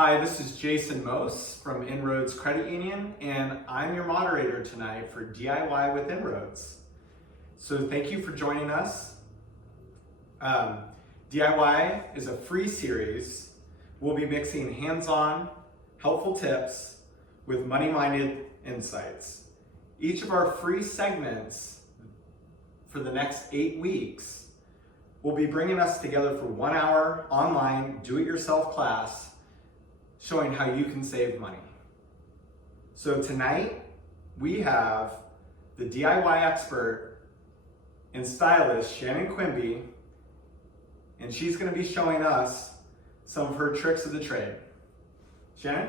Hi, this is Jason Mose from InRoads Credit Union, and I'm your moderator tonight for DIY with InRoads. So thank you for joining us. DIY is a free series. We'll be mixing hands-on, helpful tips with money-minded insights. Each of our free segments for the next 8 weeks will be bringing us together for 1 hour online do-it-yourself class showing how you can save money. So tonight we have the DIY expert and stylist Shannon Quimby, and she's going to be showing us some of her tricks of the trade. Shannon?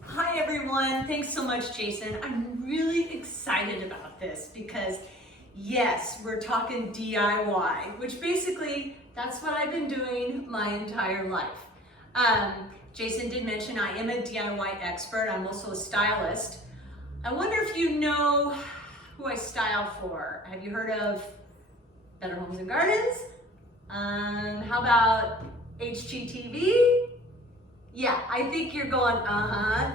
Hi everyone, thanks so much Jason. I'm really excited about this because yes, we're talking DIY, which basically that's what I've been doing my entire life. Jason did mention I am a DIY expert. I'm also a stylist. I wonder if you know who I style for. Have you heard of Better Homes and Gardens? How about HGTV? Yeah, I think you're going,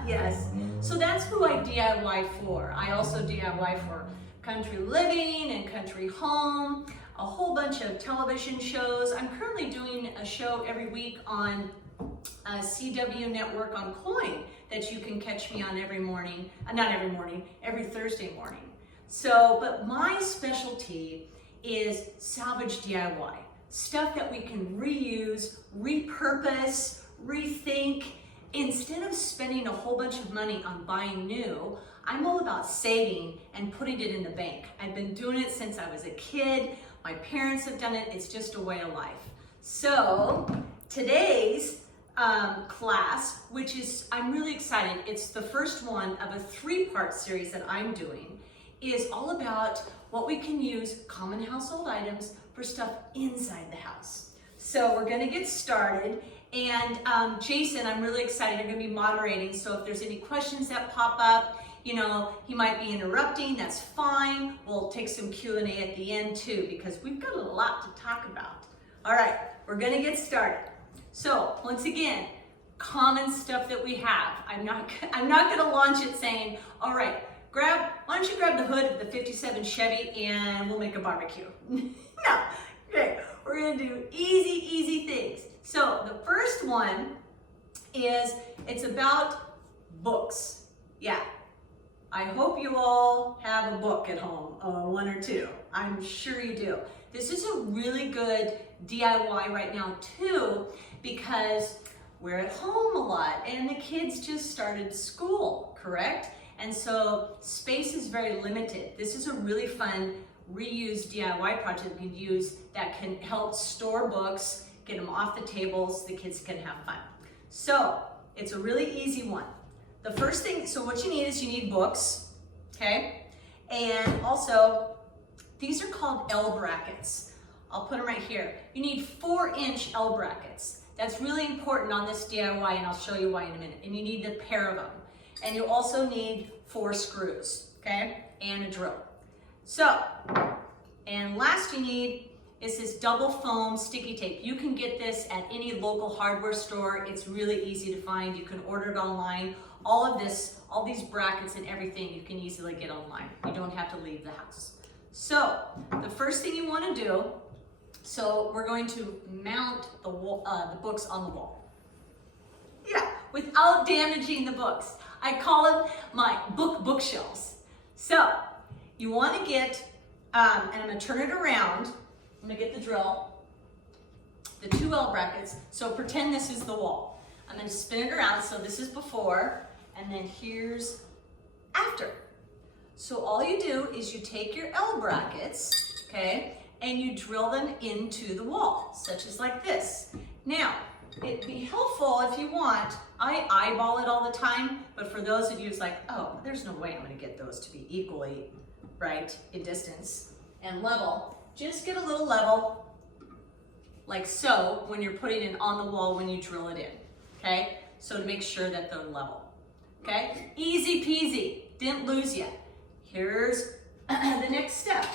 yes. So that's who I DIY for. I also DIY for Country Living and Country Home, a whole bunch of television shows. I'm currently doing a show every week on CW Network on Coin that you can catch me on every morning, every Thursday morning. So, but my specialty is salvage DIY, stuff that we can reuse, repurpose, rethink. Instead of spending a whole bunch of money on buying new, I'm all about saving and putting it in the bank. I've been doing it since I was a kid. My parents have done it. It's just a way of life. So today's class, which is, I'm really excited. It's the first one of a 3-part series that I'm doing, is all about what we can use, common household items, for stuff inside the house. So we're gonna get started. And Jason, I'm really excited, you're gonna be moderating, so if there's any questions that pop up, you know, he might be interrupting, that's fine. We'll take some Q&A at the end too, because we've got a lot to talk about. All right, we're gonna get started. So once again, common stuff that we have. I'm not gonna launch it saying, all right, why don't you grab the hood of the 57 Chevy and we'll make a barbecue. No, okay, we're gonna do easy things. So the first one is, it's about books. Yeah, I hope you all have a book at home, one or two. I'm sure you do. This is a really good DIY right now too, because we're at home a lot and the kids just started school, correct? And so space is very limited. This is a really fun reuse DIY project we can use that can help store books, get them off the tables, the kids can have fun. So it's a really easy one. The first thing, so what you need is you need books, okay? And also, these are called L brackets. I'll put them right here. You need 4-inch L brackets. That's really important on this DIY, and I'll show you why in a minute. And you need a pair of them. And you also need 4 screws, okay? And a drill. So, and last you need is this double foam sticky tape. You can get this at any local hardware store. It's really easy to find. You can order it online. All of this, all these brackets and everything you can easily get online. You don't have to leave the house. So the first thing you want to do, so we're going to mount the books on the wall. Yeah, without damaging the books. I call them my bookshelves. So you want to get, and I'm going to turn it around. I'm gonna get the drill, the 2 L brackets. So pretend this is the wall. I'm gonna spin it around, so this is before, and then here's after. So all you do is you take your L brackets, okay, and you drill them into the wall, such as like this. Now, it'd be helpful if you want, I eyeball it all the time, but for those of you who's like, oh, there's no way I'm gonna get those to be equally, right, in distance and level, just get a little level, like so, when you're putting it on the wall when you drill it in, okay? So to make sure that they're level, okay? Easy peasy, didn't lose you. Here's the next step.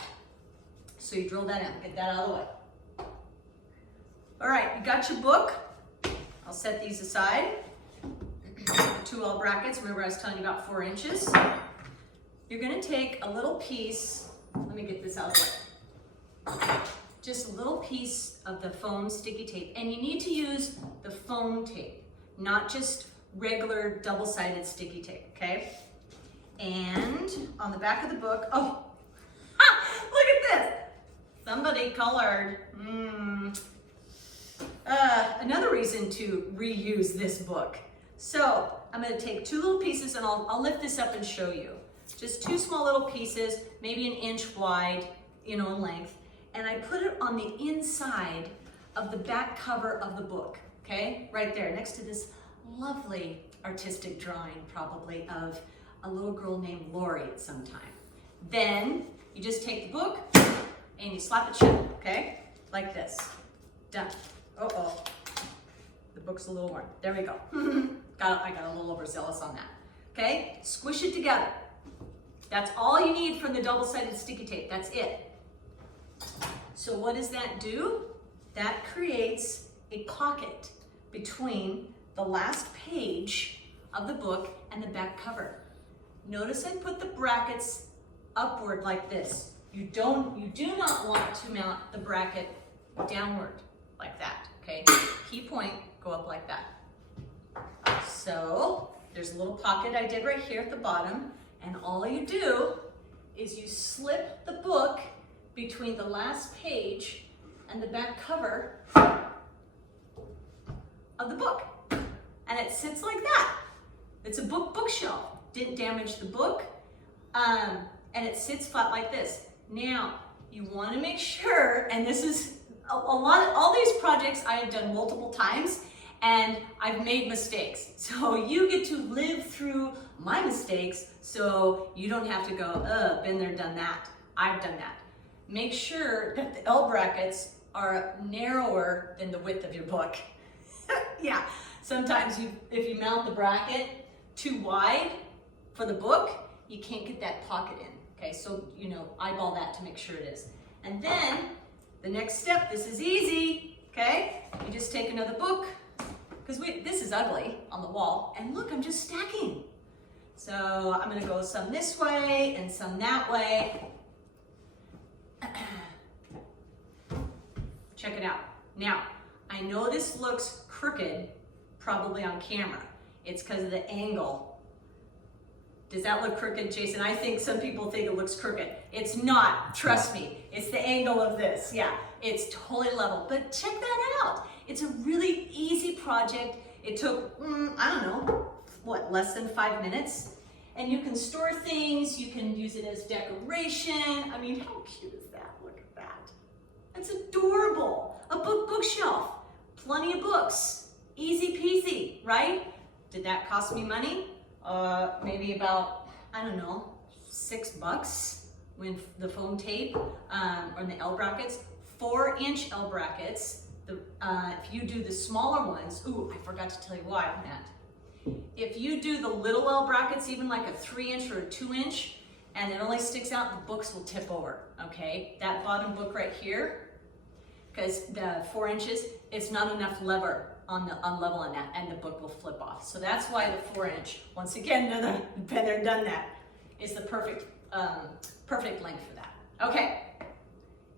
So you drill that in, get that out of the way. All right, you got your book. I'll set these aside. The 2 L brackets, remember I was telling you about 4 inches. You're gonna take a little piece, let me get this out of the way. Just a little piece of the foam sticky tape, and you need to use the foam tape, not just regular double-sided sticky tape, okay? And on the back of the book, oh, look at this. Somebody colored. Another reason to reuse this book. So I'm gonna take 2 little pieces, and I'll lift this up and show you. Just 2 small little pieces, maybe 1 inch wide, in length. And I put it on the inside of the back cover of the book, okay? Right there, next to this lovely artistic drawing, probably, of a little girl named Lori at some time. Then you just take the book and you slap it shut, okay? Like this. Done. Uh-oh. The book's a little worn. There we go. I got a little overzealous on that. Okay? Squish it together. That's all you need from the double-sided sticky tape. That's it. So what does that do? That creates a pocket between the last page of the book and the back cover. Notice I put the brackets upward like this. You do not want to mount the bracket downward like that, okay? Key point, go up like that. So there's a little pocket I did right here at the bottom, and all you do is you slip the book between the last page and the back cover of the book. And it sits like that. It's a bookshelf. Didn't damage the book. And it sits flat like this. Now, you want to make sure, and this is all these projects I have done multiple times, and I've made mistakes. So you get to live through my mistakes so you don't have to go, been there, done that. I've done that. Make sure that the L brackets are narrower than the width of your book. Yeah, sometimes if you mount the bracket too wide for the book, you can't get that pocket in. Okay, so eyeball that to make sure it is. And then the next step, this is easy, okay? You just take another book, because this is ugly on the wall, and look, I'm just stacking. So I'm gonna go some this way and some that way. Check it out. Now, I know this looks crooked, probably on camera. It's because of the angle. Does that look crooked, Jason? I think some people think it looks crooked. It's not, trust me. It's the angle of this, yeah. It's totally level, but check that out. It's a really easy project. It took, I don't know, what, less than 5 minutes? And you can store things, you can use it as decoration. I mean, how cute is that? Look at that. That's adorable. A bookshelf, plenty of books, easy peasy, right? Did that cost me money? Maybe about, I don't know, $6 with the foam tape or the L brackets. 4-inch L brackets. If you do the smaller ones, ooh, I forgot to tell you why on that. If you do the little L brackets, even like a 3-inch or a 2-inch, and it only sticks out, the books will tip over, okay? That bottom book right here, because the 4 inches, it's not enough lever on level on that, and the book will flip off. So that's why the 4-inch, once again, been there, done that, is the perfect length for that. Okay,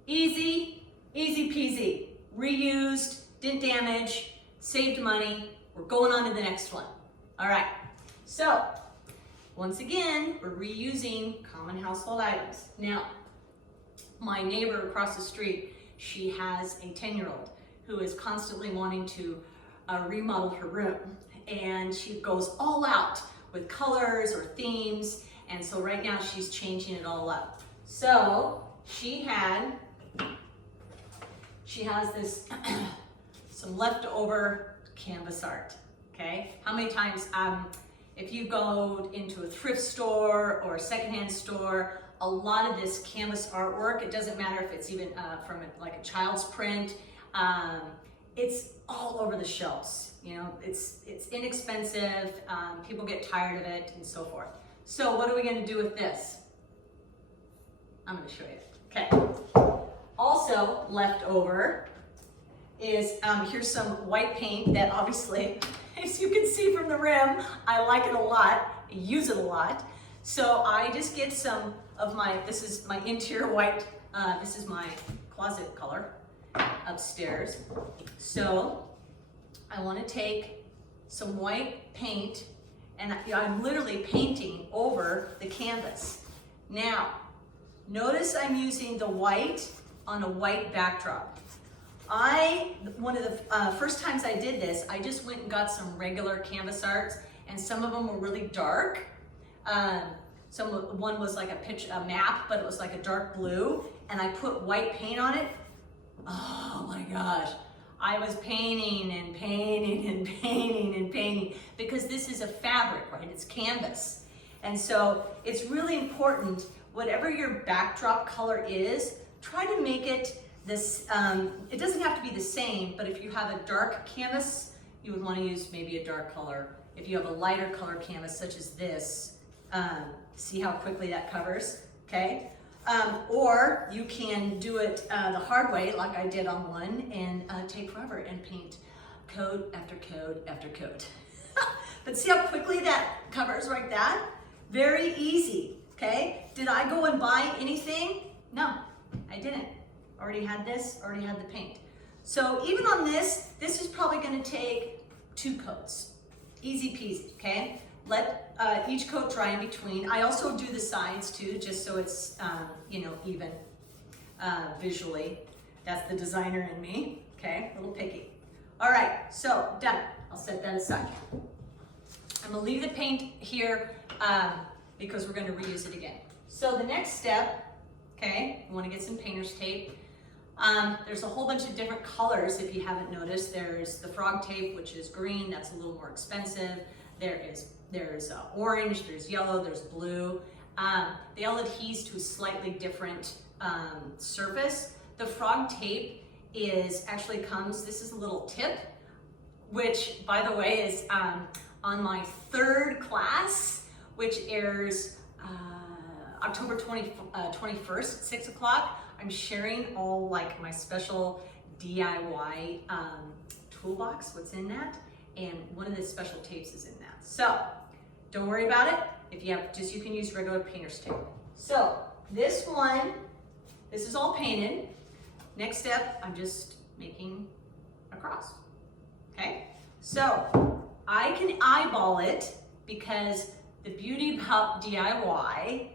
easy peasy, reused, didn't damage, saved money. We're going on to the next one. All right, so once again, we're reusing common household items. Now, my neighbor across the street, she has a 10-year-old who is constantly wanting to remodel her room, and she goes all out with colors or themes, and so right now she's changing it all up. So she has this some leftover canvas art. Okay, how many times, if you go into a thrift store or a secondhand store, a lot of this canvas artwork, it doesn't matter if it's even from like a child's print, it's all over the shelves. It's inexpensive, people get tired of it and so forth. So what are we gonna do with this? I'm gonna show you. Okay, Also left over is, here's some white paint that obviously, as you can see from the rim, I like it a lot, I use it a lot. So I just get some of this is my interior white, this is my closet color upstairs. So I want to take some white paint and I'm literally painting over the canvas. Now, notice I'm using the white on a white backdrop. One of the first times I did this, I just went and got some regular canvas arts, and some of them were really dark. One was like a map, but it was like a dark blue, and I put white paint on it. Oh my gosh. I was painting and painting and painting and painting because this is a fabric, right? It's canvas. And so it's really important, whatever your backdrop color is, try to make it this, it doesn't have to be the same, but if you have a dark canvas, you would want to use maybe a dark color. If you have a lighter color canvas, such as this, see how quickly that covers, okay? Or you can do it the hard way, like I did on one, and take forever and paint coat after coat after coat. But see how quickly that covers like that? Very easy, okay? Did I go and buy anything? No, I didn't. Already had this, already had the paint. So even on this is probably gonna take 2 coats. Easy peasy, okay? Let each coat dry in between. I also do the sides too, just so it's even visually. That's the designer in me, okay? A little picky. All right, so done. I'll set that aside. I'm gonna leave the paint here because we're gonna reuse it again. So the next step, okay, you wanna get some painter's tape. There's a whole bunch of different colors if you haven't noticed. There's the frog tape, which is green, that's a little more expensive. There's orange, there's yellow, there's blue. They all adhere to a slightly different surface. The frog tape actually comes, this is a little tip, which by the way is on my 3rd class, which airs October 21st, 6 o'clock. I'm sharing all like my special DIY toolbox, what's in that, and one of the special tapes is in that. So don't worry about it. If you have, you can use regular painter's tape. So this one, this is all painted. Next step, I'm just making a cross, okay? So I can eyeball it because the beauty about DIY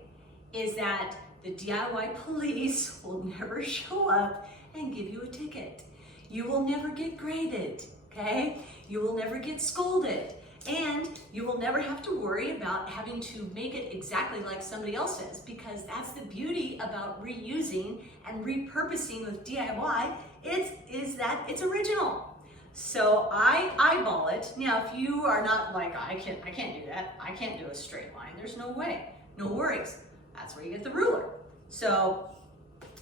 is that the DIY police will never show up and give you a ticket. You will never get graded, okay? You will never get scolded. And you will never have to worry about having to make it exactly like somebody else's, because that's the beauty about reusing and repurposing with DIY, is that it's original. So I eyeball it. Now, if you are not like, I can't do that. I can't do a straight line. There's no way. No worries. That's where you get the ruler. So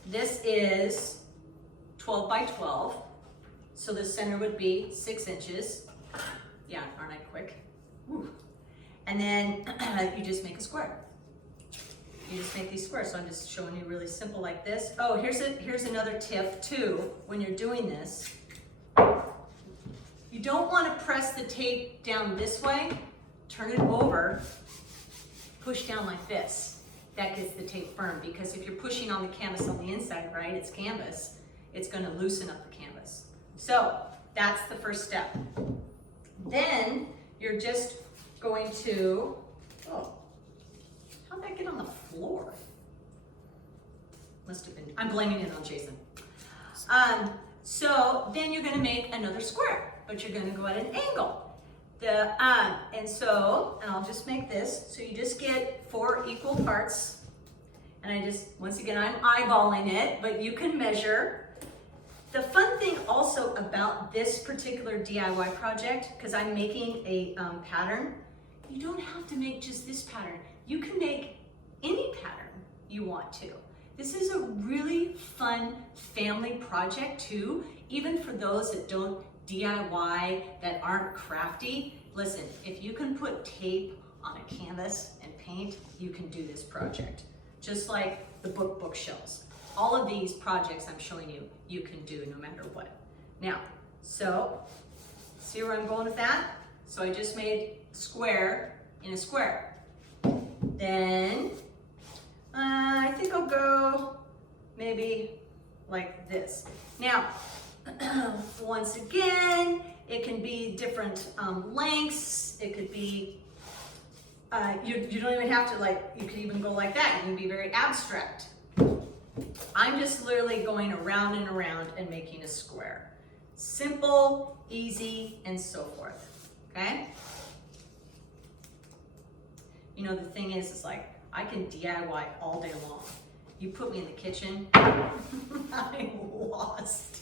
this is 12 by 12. So the center would be 6 inches. Yeah, aren't I quick? Woo. And then you just make a square. You just make these squares. So I'm just showing you really simple like this. Oh, here's another tip too. When you're doing this, you don't want to press the tape down this way. Turn it over, push down like this. That gets the tape firm, because if you're pushing on the canvas on the inside, right, it's canvas, it's going to loosen up the canvas. So that's the first step. Then you're just going to, oh, how'd that get on the floor? Must have been, I'm blaming it on Jason. So then you're going to make another square, but you're going to go at an angle. And I'll just make this. So you just get 4 equal parts. And once again, I'm eyeballing it, but you can measure. The fun thing also about this particular DIY project, because I'm making a pattern, you don't have to make just this pattern. You can make any pattern you want to. This is a really fun family project too, even for those that don't DIY, that aren't crafty. Listen, if you can put tape on a canvas and paint, you can do this project. Just like the bookshelves. all of these projects I'm showing you, you can do no matter what. Now, so, see where I'm going with that? So I just made square in a square. Then, I think I'll go maybe like this. Now, once again, it can be different lengths. It could be, you don't even have to you could even go like that. You can be very abstract. I'm just literally going around and around and making a square. Simple, easy, and so forth, okay? You know, the thing is I can DIY all day long. You put me in the kitchen, I'm lost.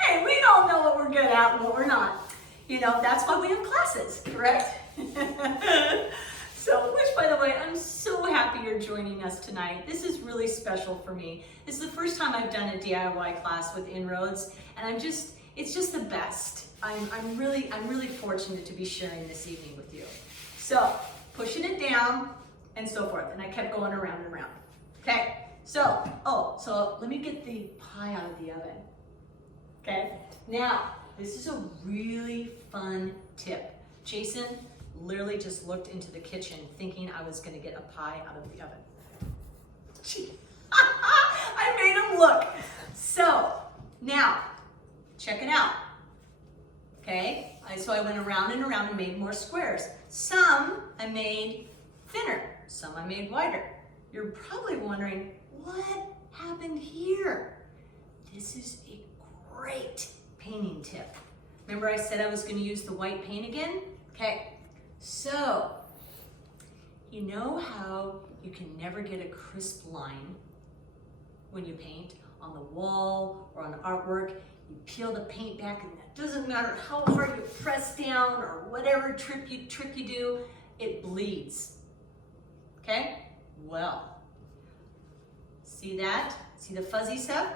Hey, we all know what we're good at and what we're not. You know, that's why we have classes, correct? So, which by the way, I'm so happy you're joining us tonight. This is really special for me. This is the first time I've done a DIY class with InRoads, and it's just the best. I'm really fortunate to be sharing this evening with you. So, pushing it down and so forth, and I kept going around and around. Okay, so let me get the pie out of the oven. Okay, now this is a really fun tip. Jason literally just looked into the kitchen thinking I was going to get a pie out of the oven. I made him look. So now check it out. Okay, so I went around and around and made more squares. Some I made thinner, some I made wider. You're probably wondering, what happened here? This is a great painting tip. Remember I said I was going to use the white paint again? Okay, so you know how you can never get a crisp line when you paint on the wall or on artwork? You peel the paint back and it doesn't matter how hard you press down or whatever trick you do, it bleeds. Okay? Well, see that? See the fuzzy stuff?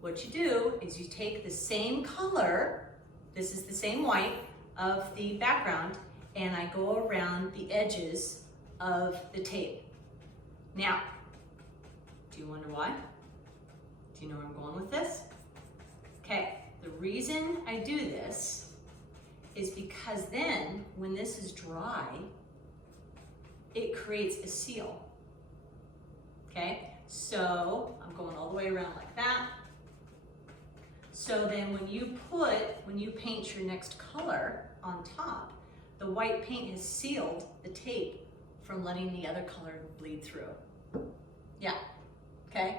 What you do is you take the same color, this is the same white of the background, and I go around the edges of the tape. Now, do you wonder why? Do you know where I'm going with this? Okay, the reason I do this is because then when this is dry, it creates a seal. Okay, so I'm going all the way around like that. So then when you paint your next color on top, the white paint has sealed the tape from letting the other color bleed through. Yeah, okay?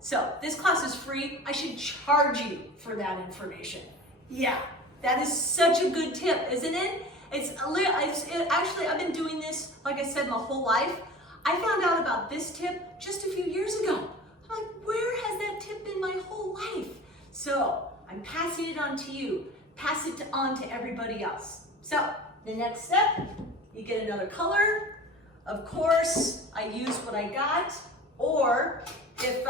So this class is free. I should charge you for that information. Yeah, that is such a good tip, isn't it? Actually, I've been doing this, like I said, my whole life. I found out about this tip just a few years ago. I'm like, where has that tip been my whole life? So I'm passing it on to you. Pass it on to everybody else. So the next step, you get another color. Of course, I use what I got. Or if,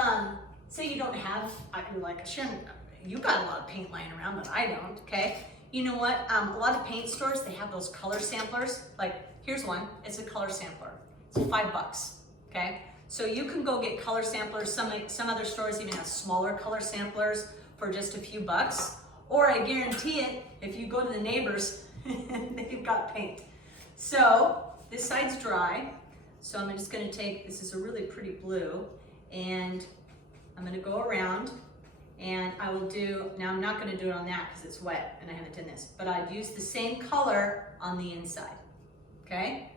say you don't have, you're like, Shannon, you got a lot of paint lying around, but I don't, okay? You know what? A lot of paint stores, they have those color samplers. Like, here's one. It's a color sampler. It's $5, okay? So you can go get color samplers. Some other stores even have smaller color samplers for just a few bucks. Or I guarantee it, if you go to the neighbors, they've got paint. So this side's dry. So I'm just gonna take, this is a really pretty blue, and I'm gonna go around and I will do, now I'm not gonna do it on that because it's wet and I haven't done this, but I'd use the same color on the inside, okay?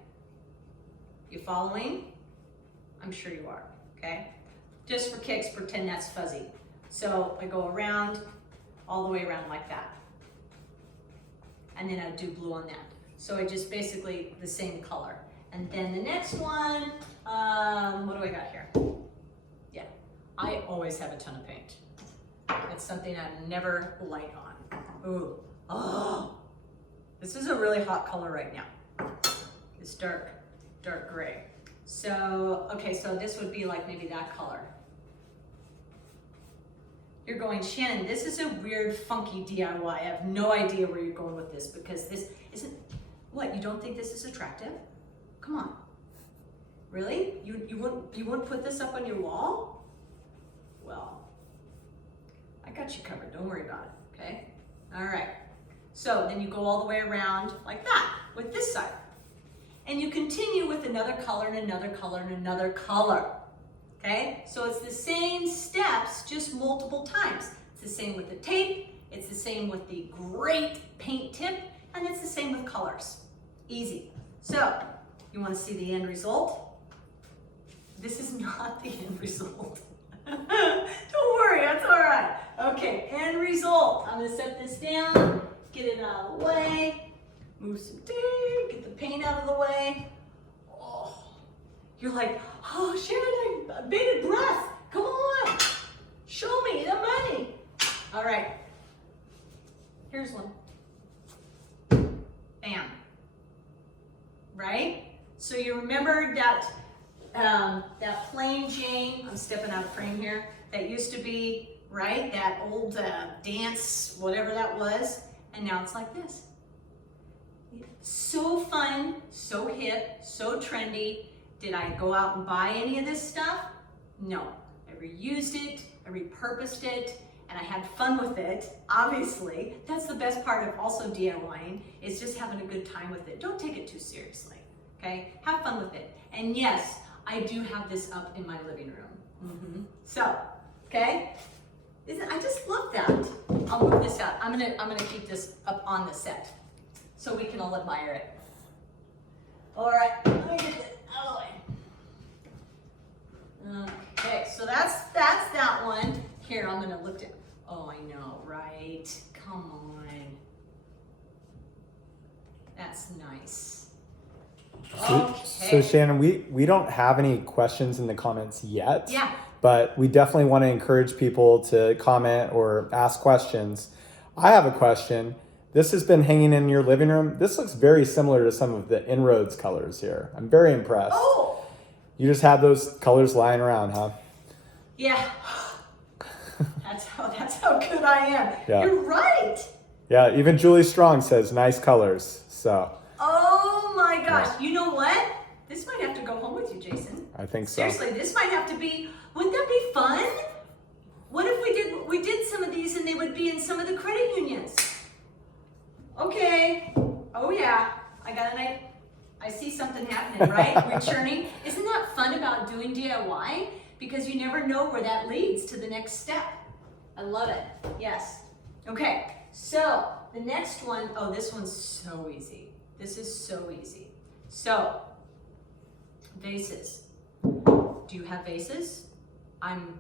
You following? I'm sure you are, okay? Just for kicks, pretend that's fuzzy. So I go around, all the way around like that. And then I do blue on that. So I just basically the same color. And then the next one, what do I got here? Yeah, I always have a ton of paint. It's something I'm never light on. Ooh, oh, this is a really hot color right now. It's dark gray. So, okay, so this would be like maybe that color. You're going, Shannon, this is a weird, funky DIY. I have no idea where you're going with this because this isn't, what, you don't think this is attractive? Come on. Really? You wouldn't put this up on your wall? well, I got you covered, don't worry about it, okay? All right, so then you go all the way around like that with this side. And you continue with another color and another color and another color, okay? So it's the same steps, just multiple times. It's the same with the tape, it's the same with the great paint tip, and it's the same with colors. Easy. So, you wanna see the end result? This is not the end result. Don't worry, that's all right. Okay, end result. I'm gonna set this down, get it out of the way, move some tape, get the paint out of the way. Oh, you're like, oh, Shannon, I bated breath. Come on, show me the money. All right, here's one. Bam. Right? So you remember that that plain Jane, I'm stepping out of frame here, that used to be, right, that old dance, whatever that was, and now it's like this. So fun, so hip, so trendy. Did I go out and buy any of this stuff? No. I reused it, I repurposed it, and I had fun with it, obviously. That's the best part of also DIYing, is just having a good time with it. Don't take it too seriously, okay? Have fun with it. And yes, I do have this up in my living room. So, okay? I just love that. I'll move this out. I'm gonna keep this up on the set so we can all admire it. All right, let me get it out of the way. Okay, so that's that one. Here, I'm gonna look at, oh, I know, right? Come on. That's nice. Okay. So Shannon, we don't have any questions in the comments yet. Yeah. But we definitely want to encourage people to comment or ask questions. I have a question. This has been hanging in your living room. This looks very similar to some of the InRoads colors here. I'm very impressed. Oh. You just have those colors lying around, huh? Yeah. That's how good I am. Yeah. You're right. Yeah, even Julie Strong says nice colors. So. Oh my gosh. Yeah. You know what? This might have to go home with you, Jason. I think so. Seriously, this might have to be, wouldn't that be fun? What if we did some of these and they would be in some of the credit unions? Okay. Oh yeah. I see something happening, right? Returning. Isn't that fun about doing DIY? Because you never know where that leads to the next step. I love it. Yes. Okay. So the next one, oh, this one's so easy. This is so easy. So, vases. Do you have vases? I'm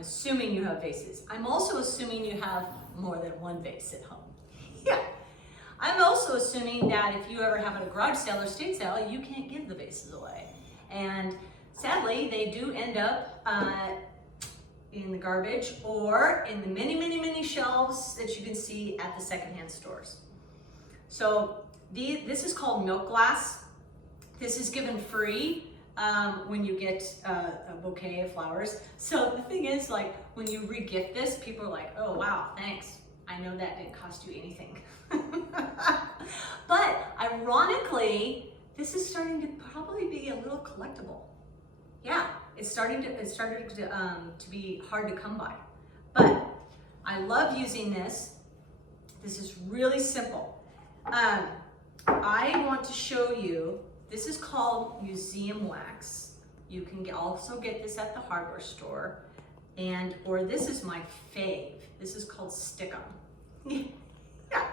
assuming you have vases. I'm also assuming you have more than one vase at home. Yeah. I'm also assuming that if you ever have a garage sale or estate sale, you can't give the vases away. And sadly, they do end up in the garbage or in the many, many, many shelves that you can see at the secondhand stores. So this is called milk glass. This is given free when you get a bouquet of flowers. So the thing is, like, when you re-gift this, people are like, oh wow, thanks. I know that didn't cost you anything. But ironically, this is starting to probably be a little collectible. Yeah, it started to be hard to come by. But I love using this. This is really simple. I want to show you, this is called museum wax. You can also get this at the hardware store. Or this is my fave. This is called Stickum. Yeah,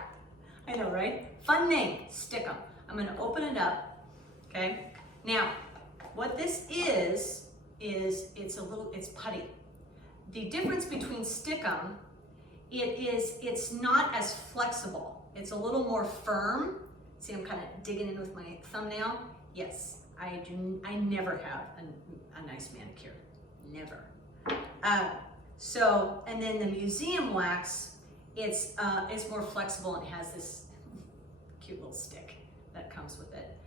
I know, right? Fun name, Stickum. I'm gonna open it up, okay? Now, what this is it's putty. The difference between Stickum, it's not as flexible. It's a little more firm. See, I'm kind of digging in with my thumbnail. Yes, I never have a nice manicure, never. And then the museum wax, it's more flexible and has this cute little stick that comes with it.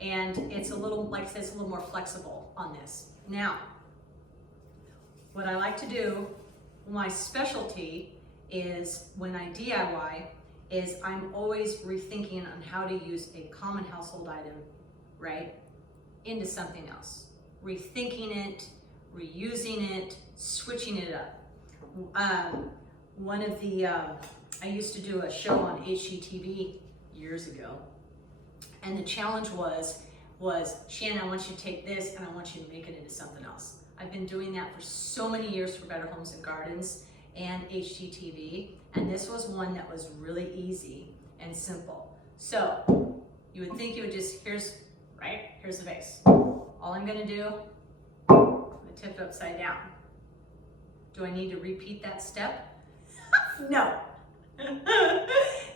And it's a little, like I said, it's a little more flexible on this. Now, what I like to do, my specialty is when I DIY, is I'm always rethinking on how to use a common household item, right, into something else. Rethinking it, reusing it, switching it up. One of the, I used to do a show on HGTV years ago, and the challenge was, Shannon, I want you to take this and I want you to make it into something else. I've been doing that for so many years for Better Homes and Gardens and HGTV, and this was one that was really easy and simple. So you would think you would just, here's the vase. All I'm gonna do, I'm gonna tip it upside down. Do I need to repeat that step? No.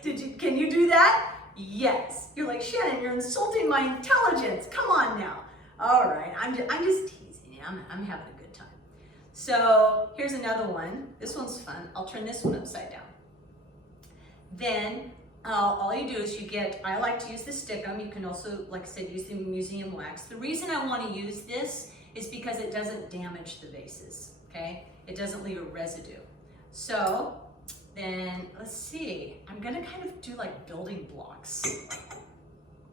Can you do that? Yes. You're like, Shannon, you're insulting my intelligence. Come on now. All right, I'm just teasing you. I'm having a good time. So here's another one. This one's fun. I'll turn this one upside down. Then all you do is I like to use the stickum. You can also, like I said, use the museum wax. The reason I want to use this is because it doesn't damage the vases, okay? It doesn't leave a residue. So then, let's see, I'm gonna kind of do like building blocks.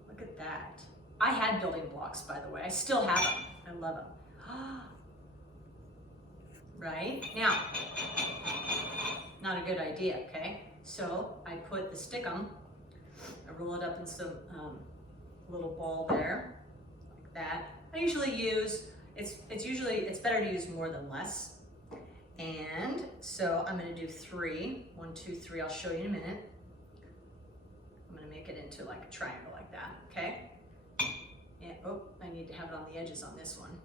Look at that. I had building blocks, by the way. I still have them. I love them. Right? Now, not a good idea, okay? So I put the stickum, I roll it up in some little ball there, like that. I usually use, it's better to use more than less. And so I'm gonna do 3. 1, 2, 3, I'll show you in a minute. I'm gonna make it into like a triangle like that, okay? And, oh, I need to have it on the edges on this one.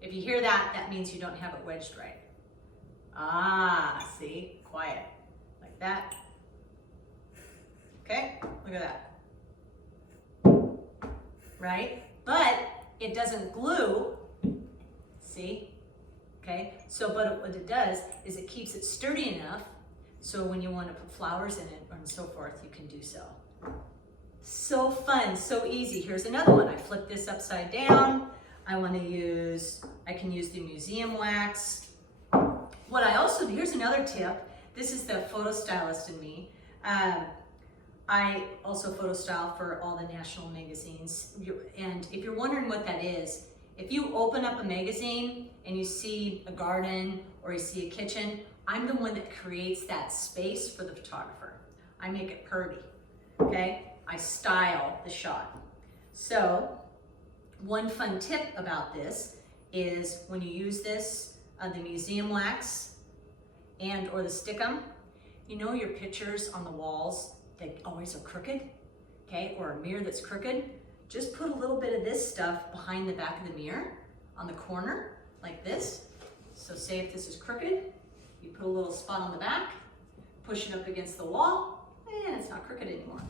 If you hear that, that means you don't have it wedged right. Ah, see, quiet, like that. Okay, look at that. Right, but it doesn't glue, see? Okay, so but what it does is it keeps it sturdy enough so when you want to put flowers in it and so forth, you can do so. So fun, so easy. Here's another one. I flip this upside down. I can use the museum wax. What I also do, here's another tip. This is the photo stylist in me. I also photo style for all the national magazines. And if you're wondering what that is, if you open up a magazine and you see a garden or you see a kitchen, I'm the one that creates that space for the photographer. I make it pretty, okay? I style the shot. So one fun tip about this is when you use this, the museum wax and or the stickum, you know your pictures on the walls that always are crooked, okay? Or a mirror that's crooked. Just put a little bit of this stuff behind the back of the mirror on the corner, like this. So say if this is crooked, you put a little spot on the back, push it up against the wall, and it's not crooked anymore,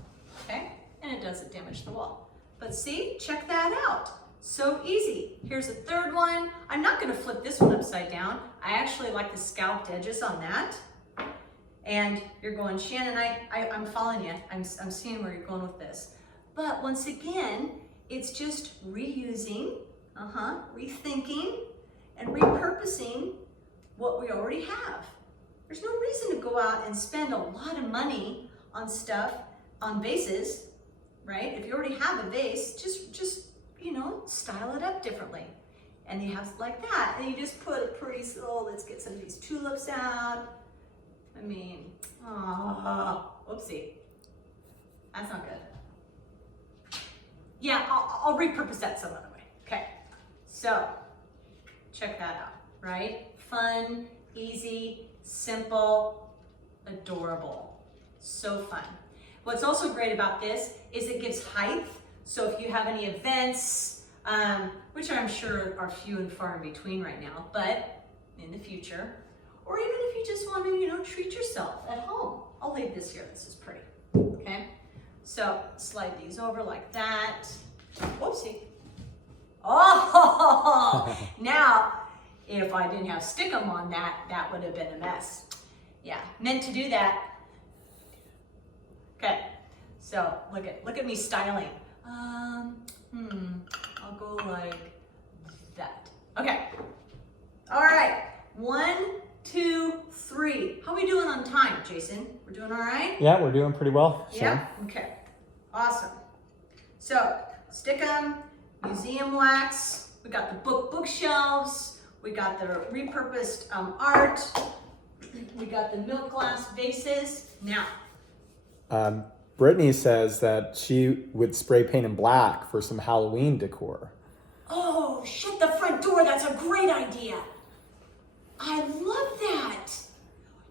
okay? And it doesn't damage the wall. But see, check that out. So easy. Here's a third one. I'm not gonna flip this one upside down. I actually like the scalped edges on that. And you're going, Shannon, I'm following you. I'm seeing where you're going with this. But once again, it's just reusing, rethinking, and repurposing what we already have. There's no reason to go out and spend a lot of money on stuff, on vases, right? If you already have a vase, just style it up differently. And you have like that, and you just put a pretty, let's get some of these tulips out. I mean, whoopsie. That's not good. Yeah, I'll repurpose that some other way. Okay, so check that out, right? Fun, easy, simple, adorable. So fun. What's also great about this is it gives height. So if you have any events, which I'm sure are few and far in between right now, but in the future, or even if you just want to, treat yourself at home. I'll leave this here. This is pretty. Okay. So slide these over like that. Whoopsie. Oh, now if I didn't have stickum on that, that would have been a mess. Yeah, meant to do that. Okay, so look at me styling. I'll go like that. Okay. All right. 1, 2, 3. How are we doing on time, Jason? We're doing all right? Yeah, we're doing pretty well. Yeah? Okay. Awesome. So, stickum, museum wax, we got the bookshelves, We got the repurposed art. We got the milk glass vases. Now, Brittany says that she would spray paint in black for some Halloween decor. oh, shut the front door. That's a great idea. I love that.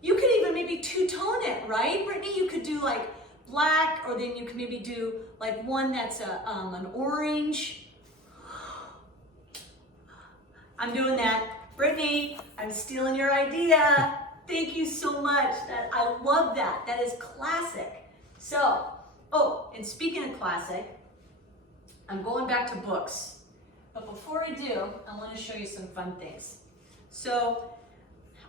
You could even maybe two-tone it, right? Brittany, you could do like black, or then you could maybe do like one that's an orange. I'm doing that. Brittany, I'm stealing your idea. Thank you so much. I love that. That is classic. So, oh, and speaking of classic, I'm going back to books. But before I do, I want to show you some fun things. So,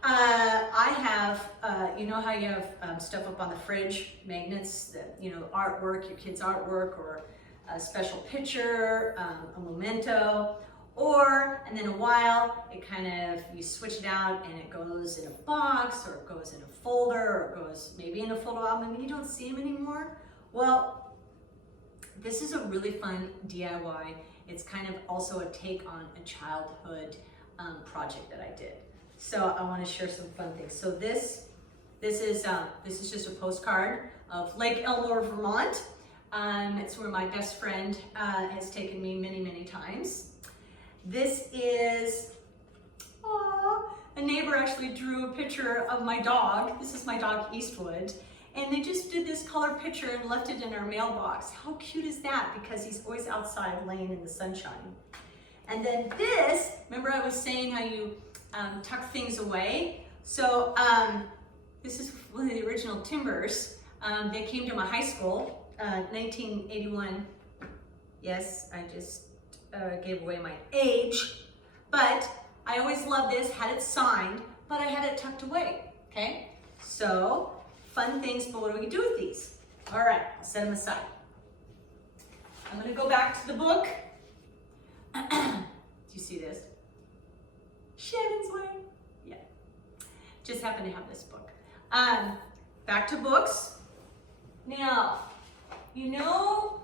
I have, you know how you have stuff up on the fridge, magnets, that, you know, artwork, your kid's artwork, or a special picture, a memento, or, and then a while, it kind of, you switch it out and it goes in a box, or it goes in a folder, or it goes maybe in a photo album, and you don't see them anymore. Well, this is a really fun DIY. It's kind of also a take on a childhood project that I did. So I want to share some fun things. So this is just a postcard of Lake Elmore, Vermont. It's where my best friend has taken me many, many times. This is, a neighbor actually drew a picture of my dog. This is my dog Eastwood. And they just did this color picture and left it in our mailbox. How cute is that? Because he's always outside laying in the sunshine. And then this, remember I was saying how you tuck things away? So this is one of the original timbers. They came to my high school, 1981. Yes, I just gave away my age. But I always loved this, had it signed, but I had it tucked away, okay? So, fun things, but what do we do with these? All right, I'll set them aside. I'm gonna go back to the book. Do you see this? Shannon's Way. Yeah, just happen to have this book. Back to books. Now, you know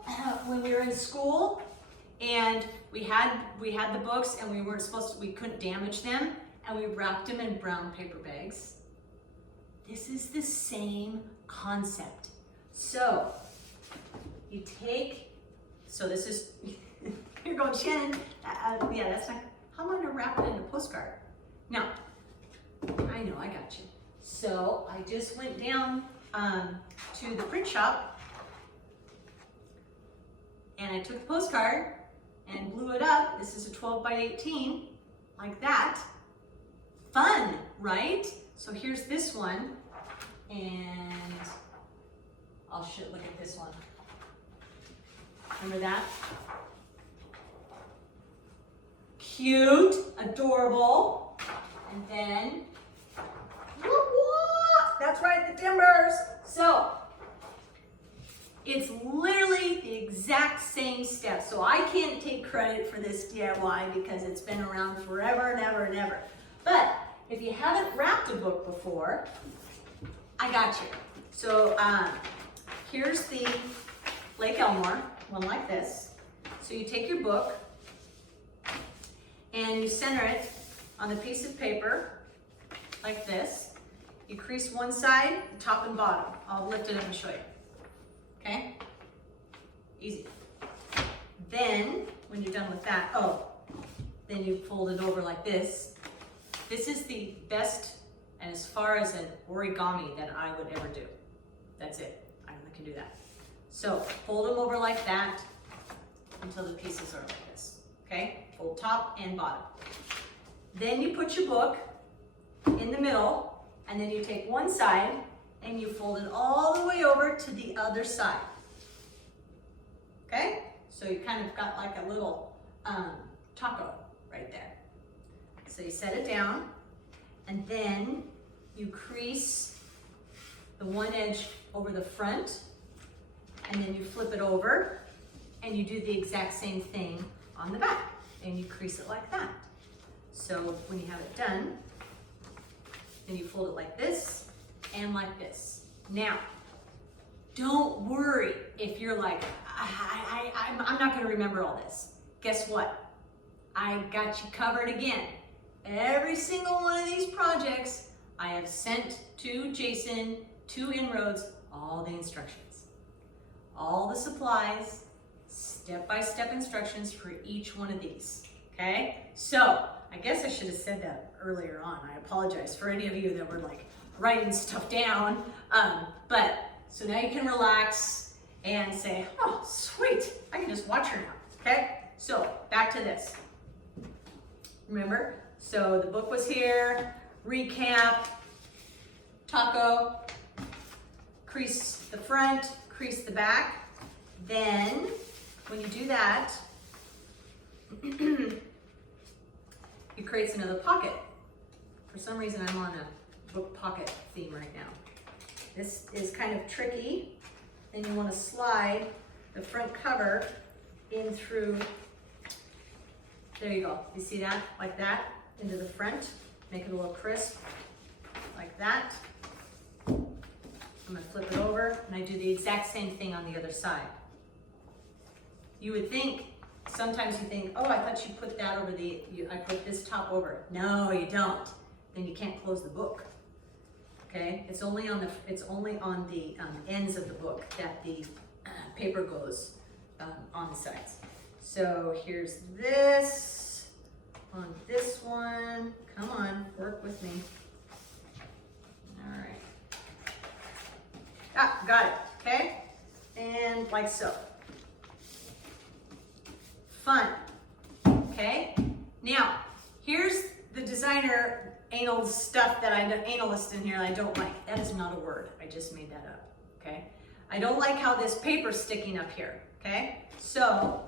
when we were in school and we had the books and we couldn't damage them, and we wrapped them in brown paper bags. This is the same concept. So you take, so this is, you're going, Shannon, yeah, that's not, how am I gonna wrap it in a postcard? No, I know, I got you. So I just went down to the print shop and I took the postcard and blew it up. This is a 12 by 18, like that. Fun, right? So here's this one, and I'll look at this one. Remember that? Cute, adorable, and then, whoop, whoop, that's right, the timbers. So, it's literally the exact same steps. So I can't take credit for this DIY because it's been around forever and ever and ever. But if you haven't wrapped a book before, I got you. So here's the Lake Elmore, one like this. So you take your book and you center it on the piece of paper like this. You crease one side, top and bottom. I'll lift it up and show you. Okay? Easy. Then, when you're done with that, then you fold it over like this. This is the best, and as far as an origami that I would ever do. That's it. I can do that. So, fold them over like that until the pieces are like this. Okay? Fold top and bottom. Then you put your book in the middle, and then you take one side and you fold it all the way over to the other side. Okay? So you kind of got like a little taco right there. So you set it down, and then you crease the one edge over the front, and then you flip it over, and you do the exact same thing on the back, and you crease it like that. So when you have it done, then you fold it like this and like this. Now, don't worry if you're like, I'm not gonna remember all this. Guess what? I got you covered again. every single one of these projects, I have sent to Jason, to InRoads, all the instructions, all the supplies, step-by-step instructions for each one of these, okay? So, I guess I should have said that earlier on. I apologize for any of you that were like writing stuff down. So now you can relax and say, oh, sweet, I can just watch her now, okay? So, back to this. Remember, so the book was here, recap, taco, crease the front, crease the back. Then, when you do that, it creates another pocket. For some reason, I'm on a book pocket theme right now. This is kind of tricky, and you want to slide the front cover in through, there you go. You see that? Like that, into the front. Make it a little crisp, like that. I'm gonna flip it over, and I do the exact same thing on the other side. You would think, sometimes you think, oh, I thought you put that over I put this top over. No, you don't. Then you can't close the book. Okay, it's only on the ends of the book that the paper goes on the sides. So here's this on this one. Come on, work with me. All right. Ah, got it. Okay, and like so. Fun. Okay. Now here's the designer anal stuff that analyst in here I don't like. That is not a word. I just made that up. Okay. I don't like how this paper's sticking up here. Okay. So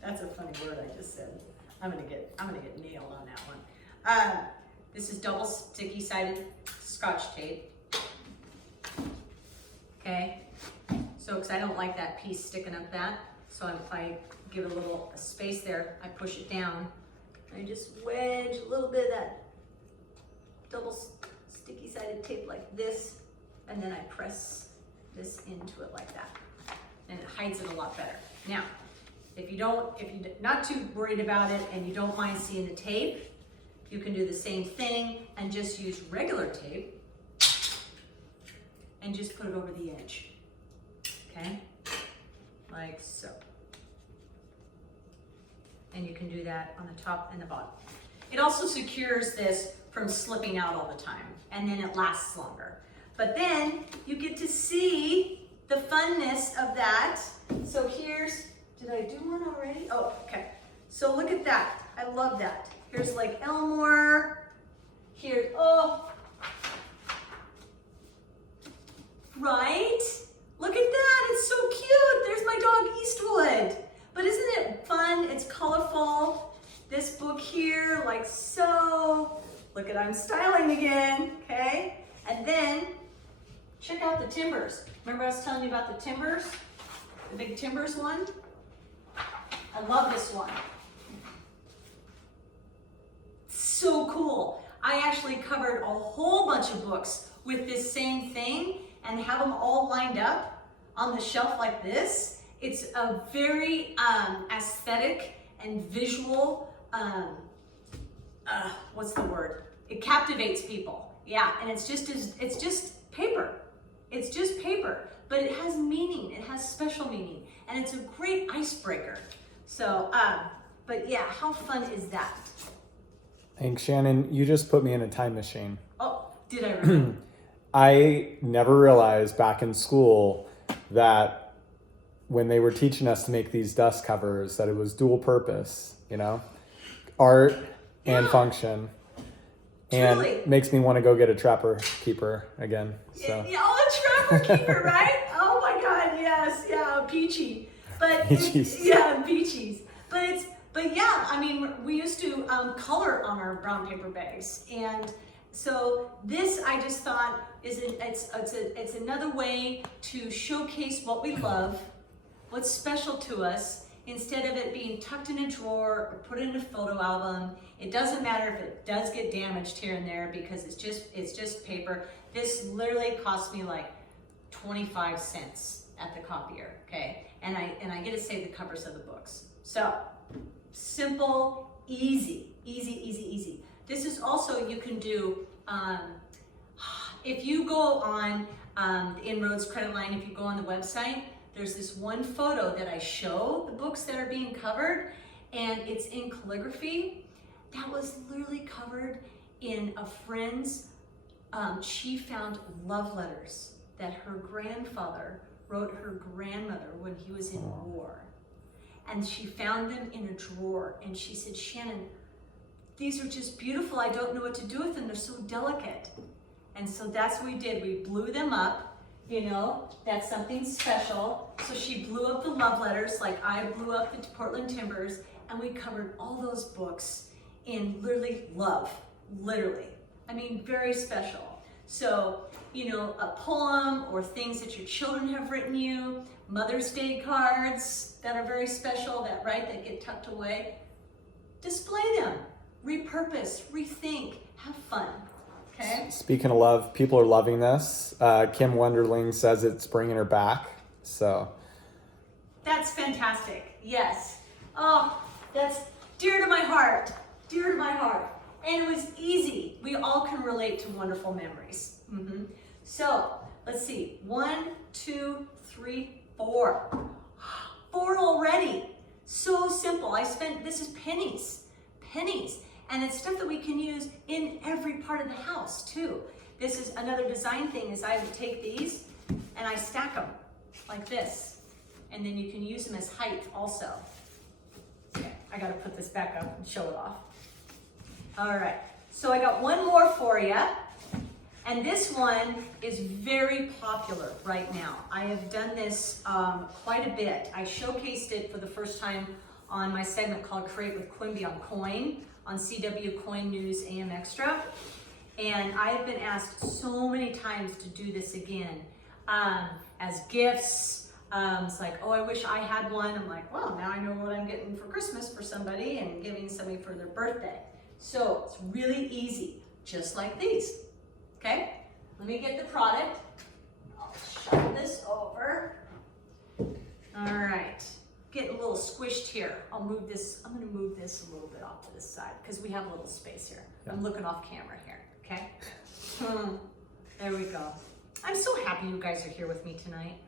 that's a funny word I just said. I'm gonna get nailed on that one. This is double sticky sided Scotch tape. Okay. So, because I don't like that piece sticking up that, so I give it a little space there. I push it down. I just wedge a little bit of that double sticky sided tape like this, and then I press this into it like that, and it hides it a lot better. Now, if you're not too worried about it and you don't mind seeing the tape, you can do the same thing and just use regular tape and just put it over the edge. Okay, like so. And you can do that on the top and the bottom. It also secures this from slipping out all the time, and then it lasts longer. But then you get to see the funness of that. So here's, did I do one already? Oh, okay. So look at that. I love that. Here's like Elmore. Here's, oh, right? Look at that, it's so cute. There's my dog Eastwood. But isn't it fun? It's colorful. This book here, like so. Look at, I'm styling again, okay? And then, check out the timbers. Remember I was telling you about the timbers? The big timbers one? I love this one. So cool. I actually covered a whole bunch of books with this same thing and have them all lined up on the shelf like this. It's a very aesthetic and visual, what's the word? It captivates people. Yeah, and it's just paper. It's just paper, but it has meaning. It has special meaning, and it's a great icebreaker. So, but yeah, how fun is that? Thanks, Shannon. You just put me in a time machine. Oh, did I really? I never realized back in school that when they were teaching us to make these dust covers, that it was dual purpose, you know, art and function. And Truly. makes me want to go get a Trapper Keeper again. So. Yeah, oh, a Trapper Keeper, right? Oh my God, yes, yeah, peachy. But Peachies. yeah, peachies. But yeah, I mean, we used to color on our brown paper bags, and so this I just thought it's another way to showcase what we love, what's special to us, instead of it being tucked in a drawer or put in a photo album. It doesn't matter if it does get damaged here and there because it's just paper. This literally cost me like 25 cents at the copier, okay? And I get to save the covers of the books. So, simple, easy, easy, easy, easy. This is also, you can do, if you go on the InRoads credit line, if you go on the website, there's this one photo that I show the books that are being covered, and it's in calligraphy. That was literally covered in a friend's, she found love letters that her grandfather wrote her grandmother when he was in war. And she found them in a drawer, and she said, Shannon, these are just beautiful. I don't know what to do with them. They're so delicate. And so that's what we did. We blew them up, you know, that's something special. So she blew up the love letters like I blew up the Portland Timbers, and we covered all those books in literally love, literally. I mean, very special. So, you know, a poem or things that your children have written you, Mother's Day cards that are very special, that get tucked away. Display them, repurpose, rethink, have fun, okay? Speaking of love, people are loving this. Kim Wonderling says it's bringing her back, so. That's fantastic, yes. Oh, that's dear to my heart, dear to my heart. And it was easy. We all can relate to wonderful memories. So, let's see, 1, 2, 3, 4. 4 already. So simple. This is pennies. And it's stuff that we can use in every part of the house too. This is another design thing, is I would take these and I stack them like this. And then you can use them as height also. Okay, I gotta put this back up and show it off. All right, so I got one more for you. And this one is very popular right now. I have done this quite a bit. I showcased it for the first time on my segment called Create with Quimby on Coin, on CW Coin News AM Extra. And I have been asked so many times to do this again as gifts. It's like, oh, I wish I had one. I'm like, well, now I know what I'm getting for Christmas for somebody and giving somebody for their birthday. So it's really easy, just like these. Okay, let me get the product. I'll shuffle this over. All right, getting a little squished here. I'll move this, I'm gonna move this a little bit off to the side because we have a little space here. Yeah. I'm looking off camera here, okay? There we go. I'm so happy you guys are here with me tonight.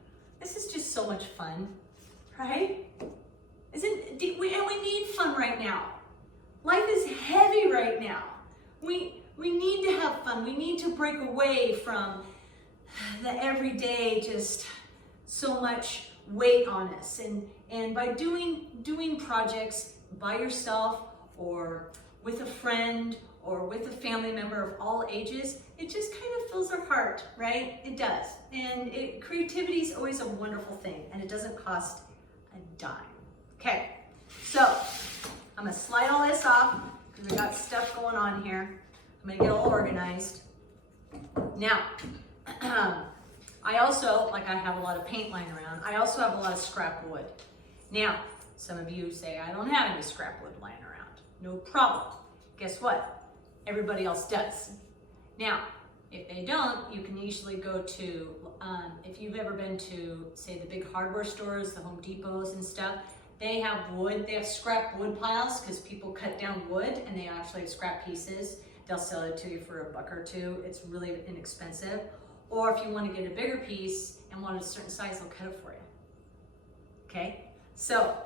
This is just so much fun, right? And we need fun right now. Life is heavy right now. We need to have fun. We need to break away from the everyday, just so much weight on us. And by doing projects by yourself or with a friend or with a family member of all ages, it just kind of fills our heart, right? It does. And creativity is always a wonderful thing, and it doesn't cost a dime. Okay, so I'm gonna slide all this off because we got stuff going on here. I'm gonna get all organized. Now, I also, like I have a lot of paint lying around, I also have a lot of scrap wood. Now, some of you say, I don't have any scrap wood lying around. No problem. Guess what? Everybody else does. Now, if they don't, you can usually go to, if you've ever been to, say, the big hardware stores, the Home Depots and stuff, they have wood, they have scrap wood piles because people cut down wood and they actually have scrap pieces. They'll sell it to you for $1 or $2. It's really inexpensive. Or if you want to get a bigger piece and want a certain size, they'll cut it for you. Okay, so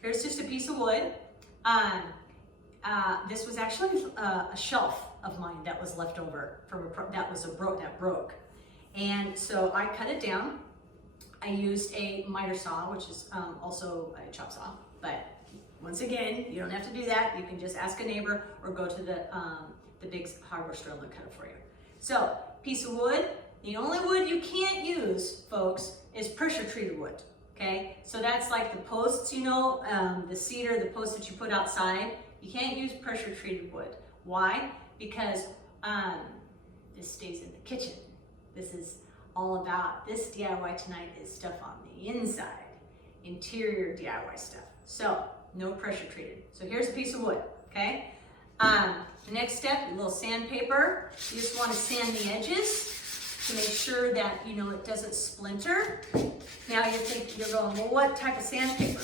here's just a piece of wood. This was actually a shelf of mine that was left over from that broke. And so I cut it down. I used a miter saw, which is also a chop saw, but once again, you don't have to do that. You can just ask a neighbor or go to the big hardware store and they'll cut it for you. So, piece of wood. The only wood you can't use, folks, is pressure treated wood. Okay, so that's like the posts, you know, the cedar, the posts that you put outside. You can't use pressure treated wood. Why? Because this stays in the kitchen. This is all about, this DIY tonight is stuff on the inside, interior DIY stuff. So, no pressure treated. So here's a piece of wood, okay? The next step, a little sandpaper. You just want to sand the edges. to make sure that, you know, it doesn't splinter. Now you're going, well, what type of sandpaper?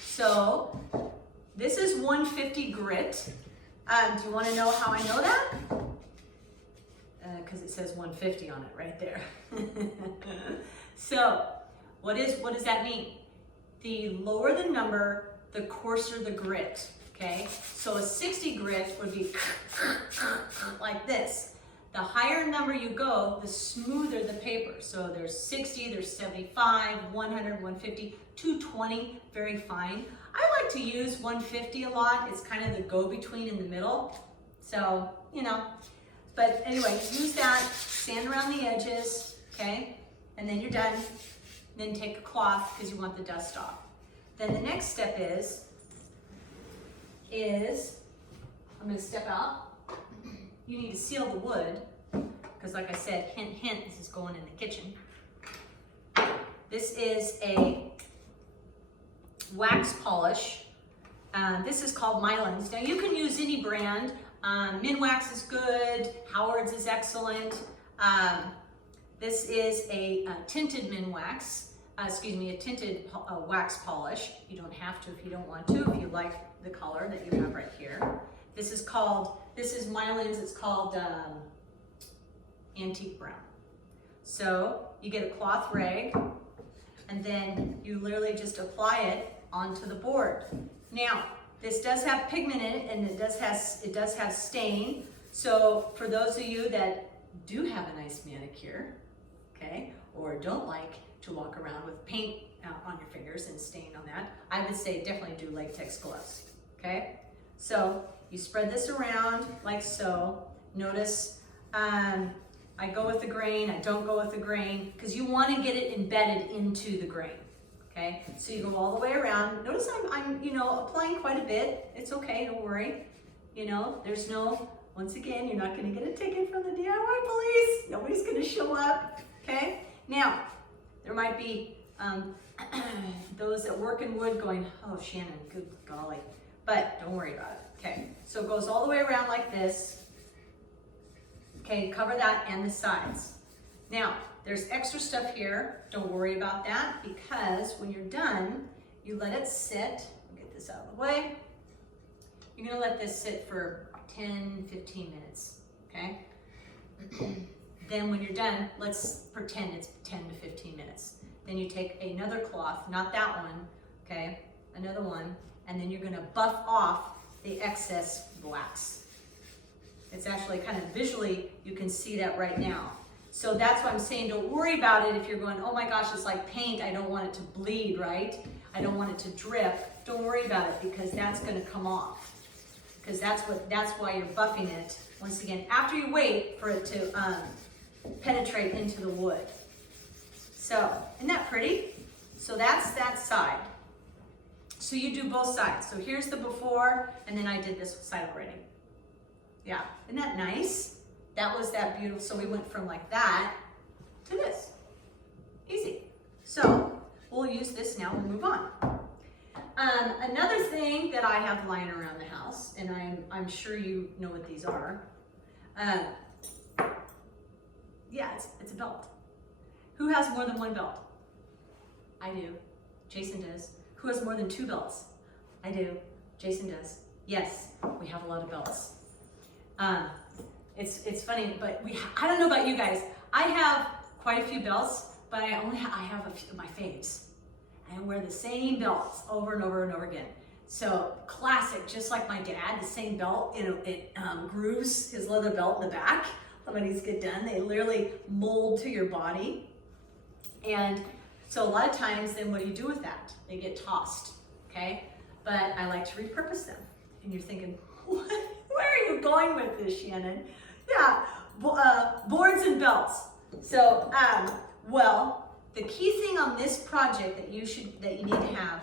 So this is 150 grit. Do you want to know how I know that? Because it says 150 on it right there. So what does that mean? The lower the number, the coarser the grit, okay? So a 60 grit would be like this. The higher number you go, the smoother the paper. So there's 60, there's 75, 100, 150, 220, very fine. I like to use 150 a lot. It's kind of the go-between in the middle. So, you know, but anyway, use that, sand around the edges, okay? And then you're done. Then take a cloth because you want the dust off. Then the next step is I'm gonna step out. You need to seal the wood because like I said, hint, hint, this is going in the kitchen. This is a wax polish. This is called Mylands. Now you can use any brand. Minwax is good. Howard's is excellent. This is a tinted Minwax. A tinted wax polish. You don't have to if you don't want to, if you like the color that you have right here. This is Mylands, it's called Antique Brown. So you get a cloth rag and then you literally just apply it onto the board. Now, this does have pigment in it and it does have stain. So for those of you that do have a nice manicure, okay, or don't like to walk around with paint on your fingers and stain on that, I would say definitely do latex gloves, okay? So you spread this around like so. Notice I go with the grain, I don't go with the grain, because you want to get it embedded into the grain, okay? So you go all the way around. Notice I'm you know, applying quite a bit. It's okay, don't worry. You know, there's no, once again, you're not going to get a ticket from the DIY police. Nobody's going to show up, okay? Now, there might be those that work in wood going, oh, Shannon, good golly. But don't worry about it, okay? So it goes all the way around like this. Okay, cover that and the sides. Now, there's extra stuff here. Don't worry about that because when you're done, you let it sit. I'll get this out of the way. You're gonna let this sit for 10, 15 minutes, okay? Then when you're done, let's pretend it's 10 to 15 minutes. Then you take another cloth, not that one, okay? Another one, and then you're gonna buff off the excess wax. It's actually kind of visually, you can see that right now. So that's why I'm saying don't worry about it if you're going, oh my gosh, it's like paint, I don't want it to bleed, right? I don't want it to drip. Don't worry about it because that's gonna come off. Because that's why you're buffing it, once again, after you wait for it to penetrate into the wood. So, isn't that pretty? So that's that side. So you do both sides. So here's the before, and then I did this side already. Yeah, isn't that nice? That was that beautiful. So we went from like that to this. Easy. So we'll use this now, we'll move on. Another thing that I have lying around the house, and I'm sure you know what these are. Yeah, it's a belt. Who has more than one belt? I do. Jason does. Who has more than two belts? I do. Jason does. Yes, we have a lot of belts. It's funny, but I don't know about you guys. I have quite a few belts, but I have a few of my faves. I wear the same belts over and over and over again. So classic, just like my dad, the same belt, you know, it grooves his leather belt in the back. When these get done, they literally mold to your body. And so a lot of times, then what do you do with that? They get tossed, okay? But I like to repurpose them. And you're thinking, where are you going with this, Shannon? Yeah, boards and belts. So, well, the key thing on this project that you need to have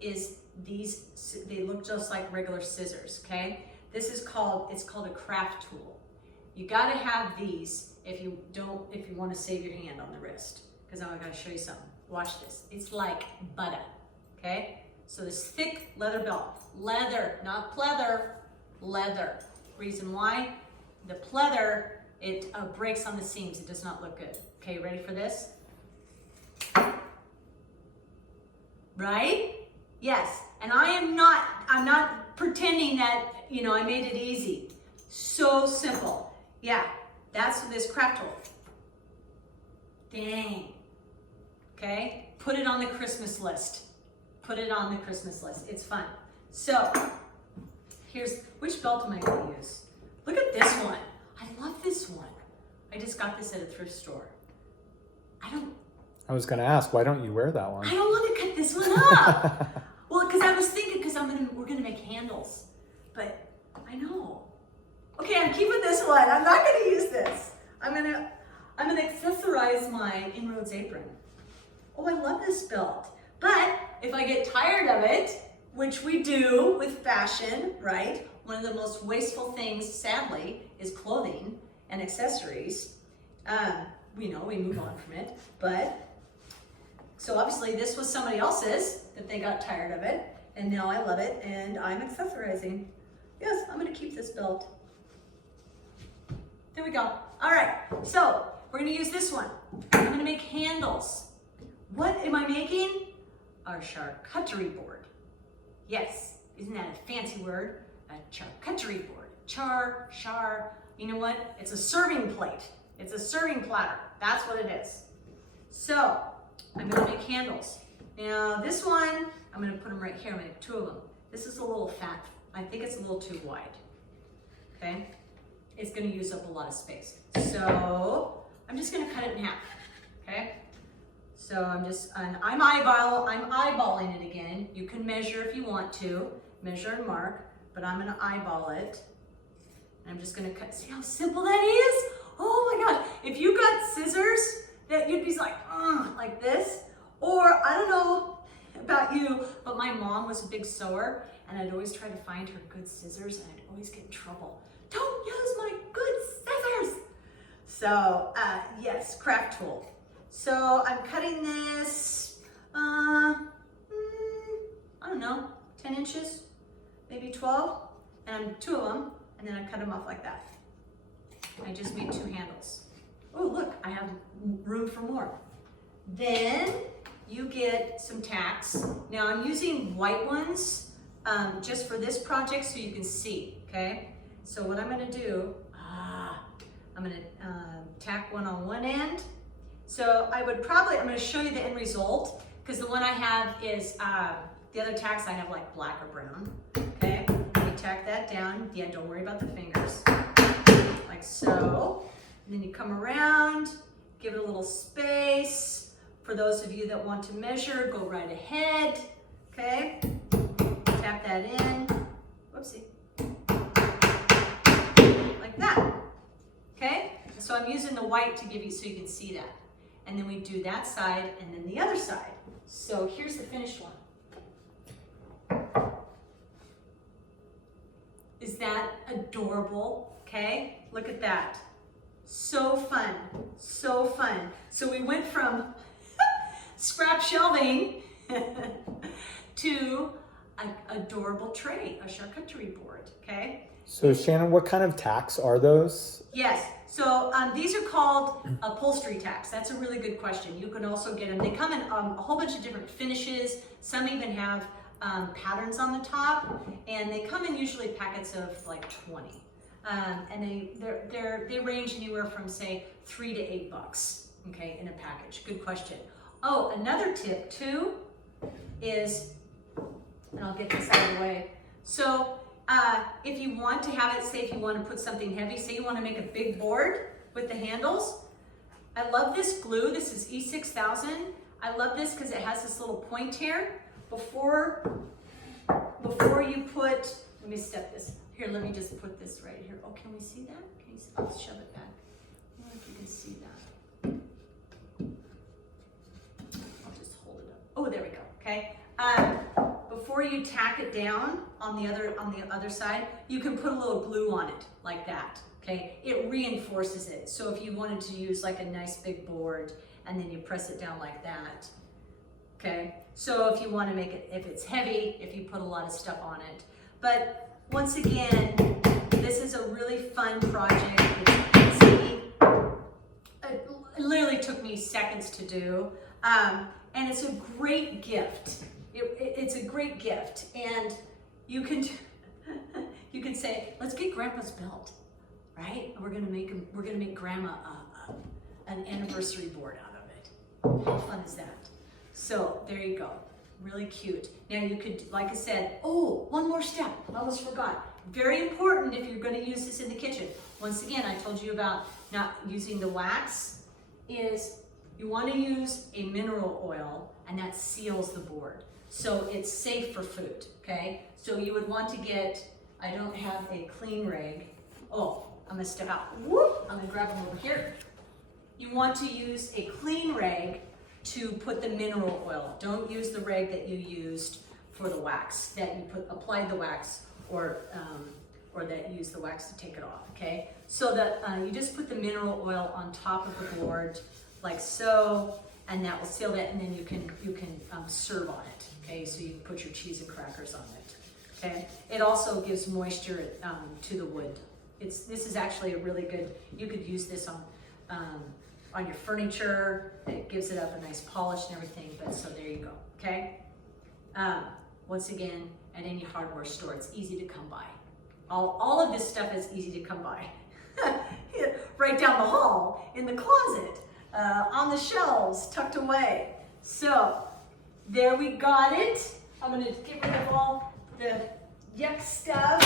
is these. They look just like regular scissors. Okay, it's called a craft tool. You got to have these if you want to save your hand on the wrist. Because I'm going to show you something. Watch this. It's like butter. Okay, so this thick leather belt, leather, not pleather, leather. Reason why? The pleather It breaks on the seams. It does not look good. Okay, ready for this? Right? Yes. And I'm not pretending that, you know, I made it easy. So simple. Yeah, that's this craft tool. Dang. Okay, put it on the Christmas list. Put it on the Christmas list. It's fun. So, here's, which belt am I going to use? Look at this one. I love this one. I just got this at a thrift store. I was going to ask, why don't you wear that one? I don't want to cut this one up. Well, because I was thinking, we're gonna make handles, but I know. Okay, I'm keeping this one. I'm not gonna use this. I'm gonna accessorize my InRoads apron. Oh, I love this belt. But if I get tired of it, which we do with fashion, right? One of the most wasteful things, sadly, is clothing and accessories. We know we move on from it, but so obviously this was somebody else's that they got tired of it, and now I love it, and I'm accessorizing. Yes, I'm gonna keep this belt. There we go. All right, so we're gonna use this one. I'm gonna make handles. What am I making? Our charcuterie board. Yes, isn't that a fancy word? A charcuterie board. You know what? It's a serving plate. It's a serving platter. That's what it is. So, I'm gonna make handles. Now this one, I'm gonna put them right here. I'm gonna make 2 of them. This is a little fat. I think it's a little too wide. Okay? It's gonna use up a lot of space. So I'm just gonna cut it in half. Okay? So I'm eyeballing it again. You can measure if you want to, measure and mark, but I'm gonna eyeball it. And I'm just gonna cut. See how simple that is? Oh my gosh! If you got scissors, that you'd be like this, or I don't know about you, but my mom was a big sewer, and I'd always try to find her good scissors, and I'd always get in trouble. Don't use my good scissors. So yes, craft tool. So I'm cutting this, I don't know, 10 inches, maybe 12, and I'm 2 of them, and then I cut them off like that. I just made 2 handles. Oh, look, I have room for more. Then you get some tacks. Now I'm using white ones just for this project so you can see, okay? So what I'm gonna do, I'm gonna tack one on one end. So I'm gonna show you the end result, because the one I have is, the other tacks I have like black or brown, okay? You tack that down. Yeah, don't worry about the fingers. Like so. And then you come around, give it a little space. For those of you that want to measure, go right ahead, okay? Tap that in, whoopsie. Like that, okay? So I'm using the white to give you, so you can see that. And then we do that side and then the other side. So here's the finished one. Is that adorable? Okay, look at that. So fun, so fun. So we went from scrap shelving to an adorable tray, a charcuterie board, okay? So Shannon, what kind of tacks are those? Yes, so these are called upholstery tacks. That's a really good question. You can also get them. They come in a whole bunch of different finishes. Some even have patterns on the top, and they come in usually packets of like 20. And they range anywhere from say $3 to $8, okay, in a package. Good question. Oh, another tip too is, and I'll get this out of the way. So if you want to have it, say if you want to put something heavy, say you want to make a big board with the handles. I love this glue. This is E6000. I love this because it has this little point here. Before you put, let me step this. Here, let me just put this right here. Oh, can we see that? Can you see? Let's shove it back. I don't know if you can see that. I'll just hold it up. Oh, there we go. Okay. Before you tack it down on the other side, you can put a little glue on it like that. Okay. It reinforces it. So if you wanted to use like a nice big board and then you press it down like that. Okay. So if you want to make it, if it's heavy, if you put a lot of stuff on it, but once again, this is a really fun project. It's easy. me seconds to do. And it's a great gift. It's a great gift. And you can you can say, let's get Grandpa's belt, right? We're gonna make Grandma an anniversary board out of it. How fun is that? So there you go, really cute. Now you could, like I said, oh, one more step, I almost forgot. Very important if you're gonna use this in the kitchen. Once again, I told you about not using the wax, is you wanna use a mineral oil, and that seals the board. So it's safe for food, okay? So you would want to get, I don't have a clean rag. Oh, I'm gonna step out. Whoop, I'm gonna grab them over here. You want to use a clean rag to put the mineral oil. Don't use the rag that you used for the wax, that you applied the wax, or that you used the wax to take it off, okay? So that you just put the mineral oil on top of the board, like so, and that will seal that, and then you can serve on it, okay? So you can put your cheese and crackers on it, okay? It also gives moisture to the wood. This is actually a really good, you could use this on your furniture. It gives it up a nice polish and everything, but so there you go, okay? Once again, at any hardware store, it's easy to come by. All of this stuff is easy to come by. Right down the hall, in the closet, on the shelves, tucked away. So, there we got it. I'm gonna get rid of all the yuck stuff.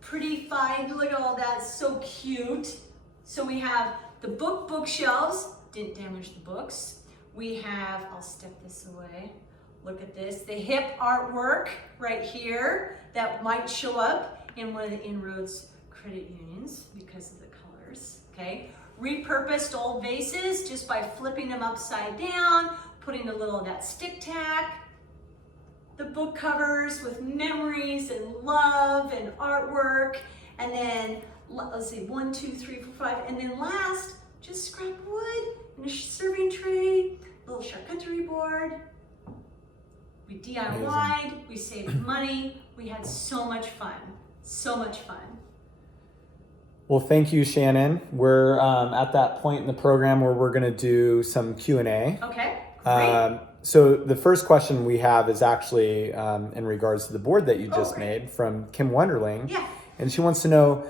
Pretty fine, look at all that, so cute. So we have the bookshelves, didn't damage the books. We have, I'll step this away. Look at this, the hip artwork right here that might show up in one of the InRoads credit unions because of the colors, okay? Repurposed old vases just by flipping them upside down, putting a little of that stick tack. The book covers with memories and love and artwork. And then, let's see, 1, 2, 3, 4, 5. And then last, just scrap wood and a serving tray, little charcuterie board. We DIY'd, we saved money. We had so much fun, so much fun. Well, thank you, Shannon. We're at that point in the program where we're gonna do some Q&A. Okay, great. So the first question we have is actually in regards to the board that you just made from Kim Wonderling. Yeah. And she wants to know,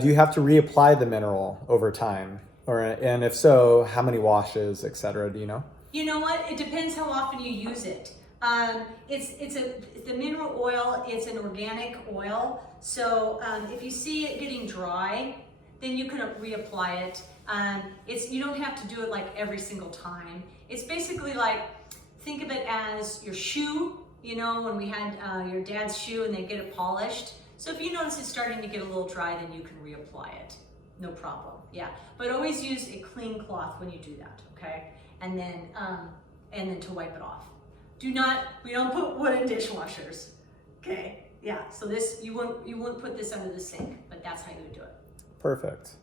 do you have to reapply the mineral over time? And if so, how many washes, etc.? Do you know? You know what? It depends how often you use it. The mineral oil, it's an organic oil. So if you see it getting dry, then you can reapply it. You don't have to do it like every single time. It's basically like, think of it as your shoe, you know, when we had your dad's shoe and they get it polished. So if you notice it's starting to get a little dry, then you can reapply it. No problem, yeah. But always use a clean cloth when you do that, okay? And then to wipe it off. We don't put wood in dishwashers, okay? Yeah, so this, you wouldn't put this under the sink, but that's how you would do it. Perfect.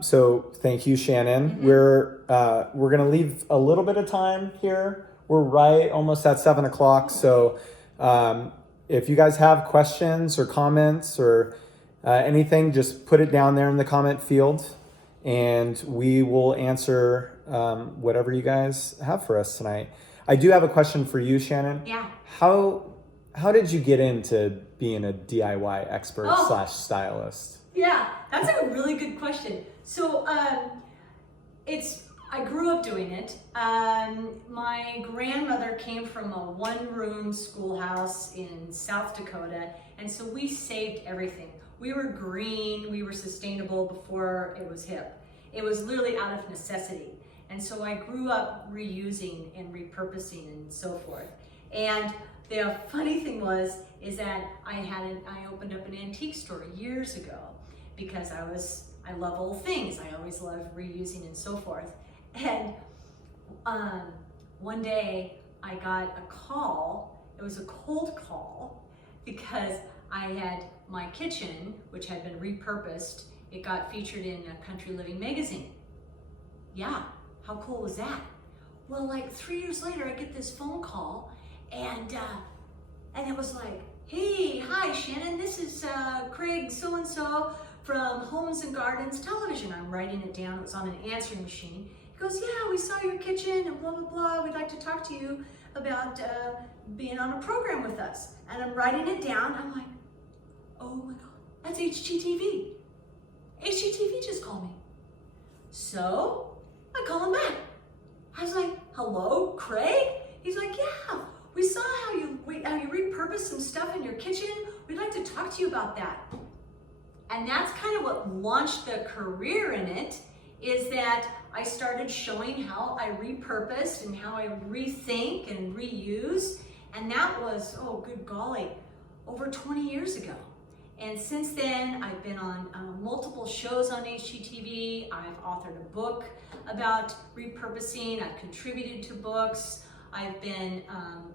So thank you, Shannon. Mm-hmm. We're gonna leave a little bit of time here. We're right almost at 7 o'clock. So if you guys have questions or comments or anything, just put it down there in the comment field and we will answer whatever you guys have for us tonight. I do have a question for you, Shannon. Yeah. How did you get into being a DIY expert / stylist? Yeah, that's a really good question. So I grew up doing it. My grandmother came from a one-room schoolhouse in South Dakota, and so we saved everything. We were green, we were sustainable before it was hip. It was literally out of necessity. And so I grew up reusing and repurposing and so forth. And the funny thing is that I opened up an antique store years ago because I love old things. I always love reusing and so forth. And one day I got a call. It was a cold call because I had my kitchen, which had been repurposed. It got featured in a Country Living magazine. Yeah, how cool was that? Well, like 3 years later, I get this phone call and it was like, hey, hi Shannon, this is Craig so-and-so from Homes and Gardens Television. I'm writing it down, it was on an answering machine. He goes, yeah, we saw your kitchen and blah, blah, blah. We'd like to talk to you about being on a program with us. And I'm writing it down. I'm like, oh my God, that's HGTV. HGTV just called me. So I call him back. I was like, hello, Craig? He's like, yeah, we saw how you repurposed some stuff in your kitchen. We'd like to talk to you about that. And that's kind of what launched the career in it, is that I started showing how I repurposed and how I rethink and reuse. And that was, oh, good golly, over 20 years ago. And since then, I've been on multiple shows on HGTV. I've authored a book about repurposing. I've contributed to books. I've been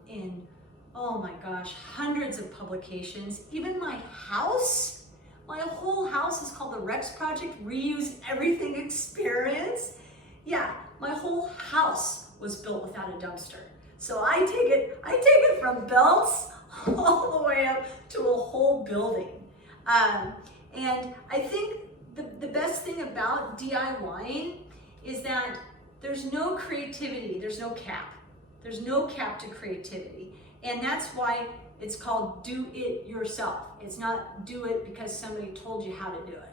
in, oh my gosh, hundreds of publications. Even my house, my whole house is called the Rex Project Reuse Everything Experience. Yeah, my whole house was built without a dumpster. So I take it from belts all the way up to a whole building. And I think the best thing about DIYing is that there's no creativity, there's no cap. There's no cap to creativity. And that's why it's called do it yourself. It's not do it because somebody told you how to do it.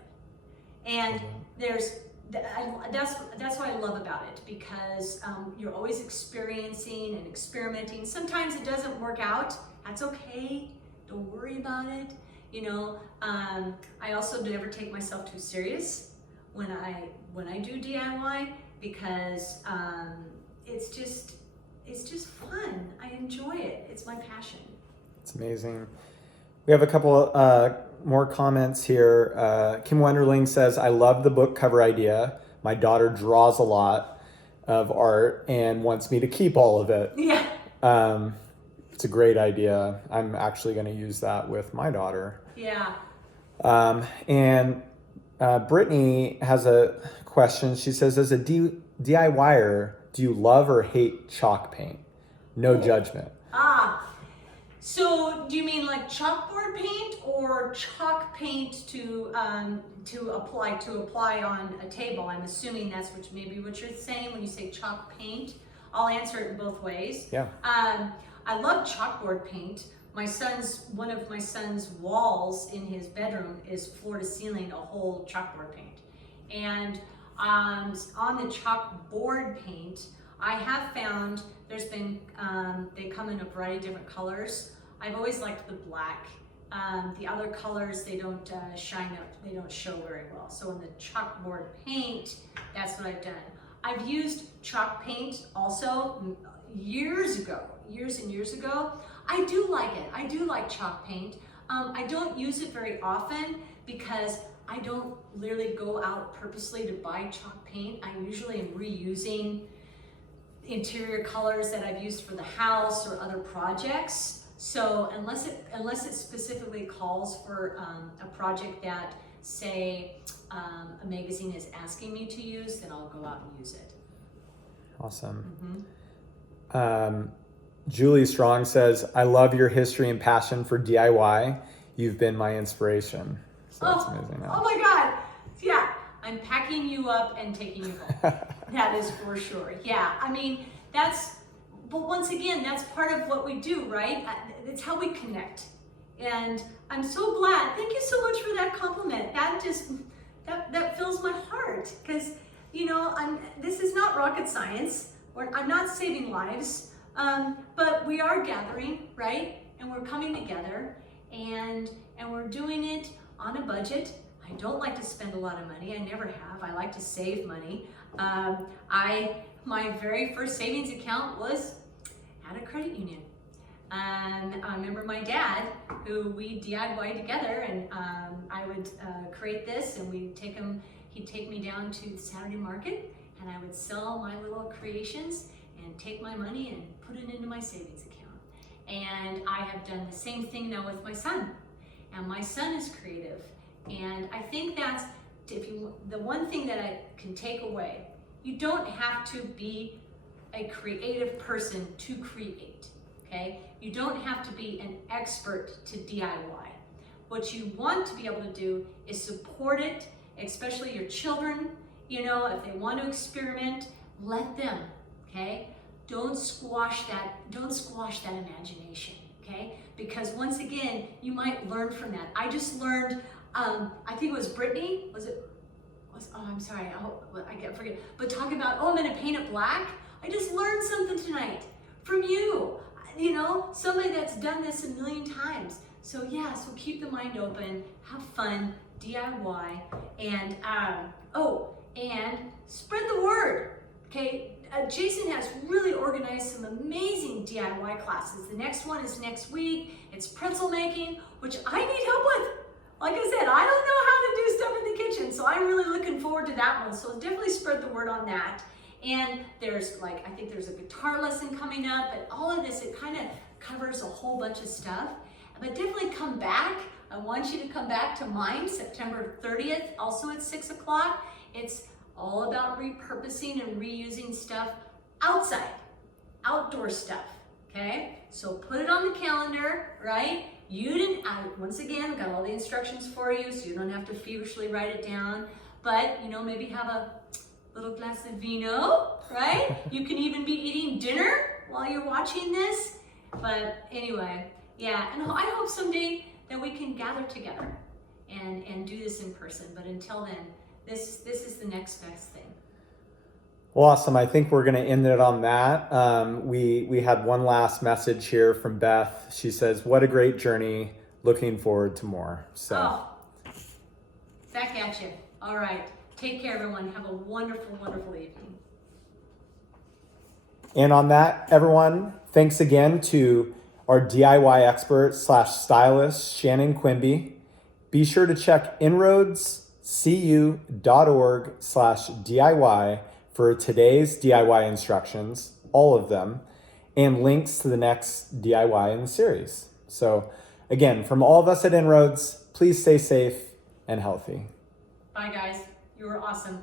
And that's what I love about it, because you're always experiencing and experimenting. Sometimes it doesn't work out. That's okay. Don't worry about it. You know, I also never take myself too serious when I do DIY, because it's just fun. I enjoy it. It's my passion. It's amazing. We have a couple more comments here. Kim Wonderling says, I love the book cover idea. My daughter draws a lot of art and wants me to keep all of it. Yeah. It's a great idea. I'm actually going to use that with my daughter. Yeah. And Brittany has a question. She says, as a DIYer, do you love or hate chalk paint? No judgment. So do you mean like chalkboard paint or chalk paint to apply on a table? I'm assuming that's maybe what you're saying when you say chalk paint. I'll answer it in both ways. Yeah. I love chalkboard paint. One of my son's walls in his bedroom is floor to ceiling, a whole chalkboard paint. And on the chalkboard paint, I have found there's been, they come in a variety of different colors. I've always liked the black. The other colors, they don't shine up, they don't show very well. So in the chalkboard paint, that's what I've done. I've used chalk paint also years and years ago. I do like it. I do like chalk paint. I don't use it very often because I don't literally go out purposely to buy chalk paint. I usually am reusing interior colors that I've used for the house or other projects. So unless it specifically calls for a project that, say, a magazine is asking me to use, then I'll go out and use it. Awesome. Mm-hmm. Julie Strong says, I love your history and passion for DIY. You've been my inspiration. So that's amazing. Oh my God. Yeah, I'm packing you up and taking you home. That is for sure. Yeah, I mean, but once again, that's part of what we do, right? It's how we connect. And I'm so glad. Thank you so much for that compliment. That fills my heart, because, you know, this is not rocket science. I'm not saving lives. But we are gathering, right? And we're coming together, and we're doing it on a budget. I don't like to spend a lot of money. I never have. I like to save money. My very first savings account was at a credit union. And I remember my dad, who we DIY'd together, and I would create this, and he'd take me down to the Saturday market, and I would sell my little creations and take my money and put it into my savings account. And I have done the same thing now with my son. And my son is creative. And I think that's, the one thing that I can take away, you don't have to be a creative person to create, okay? You don't have to be an expert to DIY. What you want to be able to do is support it, especially your children, you know, if they want to experiment. let them, okay? Don't squash that imagination, okay? Because once again, you might learn from that. I just learned, I think it was Brittany, I'm sorry, I forget, but talking about, I'm gonna paint it black. I just learned something tonight from you. You know, somebody that's done this a million times. So yeah, so keep the mind open, have fun, DIY, and and spread the word, okay? Jason has really organized some amazing DIY classes. The next one is next week. It's pretzel making, which I need help with. Like I said, I don't know how to do stuff in the kitchen, so I'm really looking forward to that one. So definitely spread the word on that. And there's I think there's a guitar lesson coming up, but all of this, it kind of covers a whole bunch of stuff. But definitely come back. I want you to come back to mine, September 30th, also at 6 o'clock. It's all about repurposing and reusing stuff outside, outdoor stuff, okay? So put it on the calendar, right? Once again, got all the instructions for you, so you don't have to feverishly write it down, but, maybe have a little glass of vino, right? You can even be eating dinner while you're watching this. But anyway, yeah, and I hope someday that we can gather together and do this in person. But until then, this is the next best thing. Well, awesome. I think we're going to end it on that. We had one last message here from Beth. She says, "What a great journey. Looking forward to more." So, back at you. All right. Take care, everyone. Have a wonderful, wonderful evening. And on that, everyone, thanks again to our DIY expert / stylist, Shannon Quimby. Be sure to check inroadscu.org/DIY for today's DIY instructions, all of them, and links to the next DIY in the series. So again, from all of us at InRoads, please stay safe and healthy. Bye guys, you were awesome.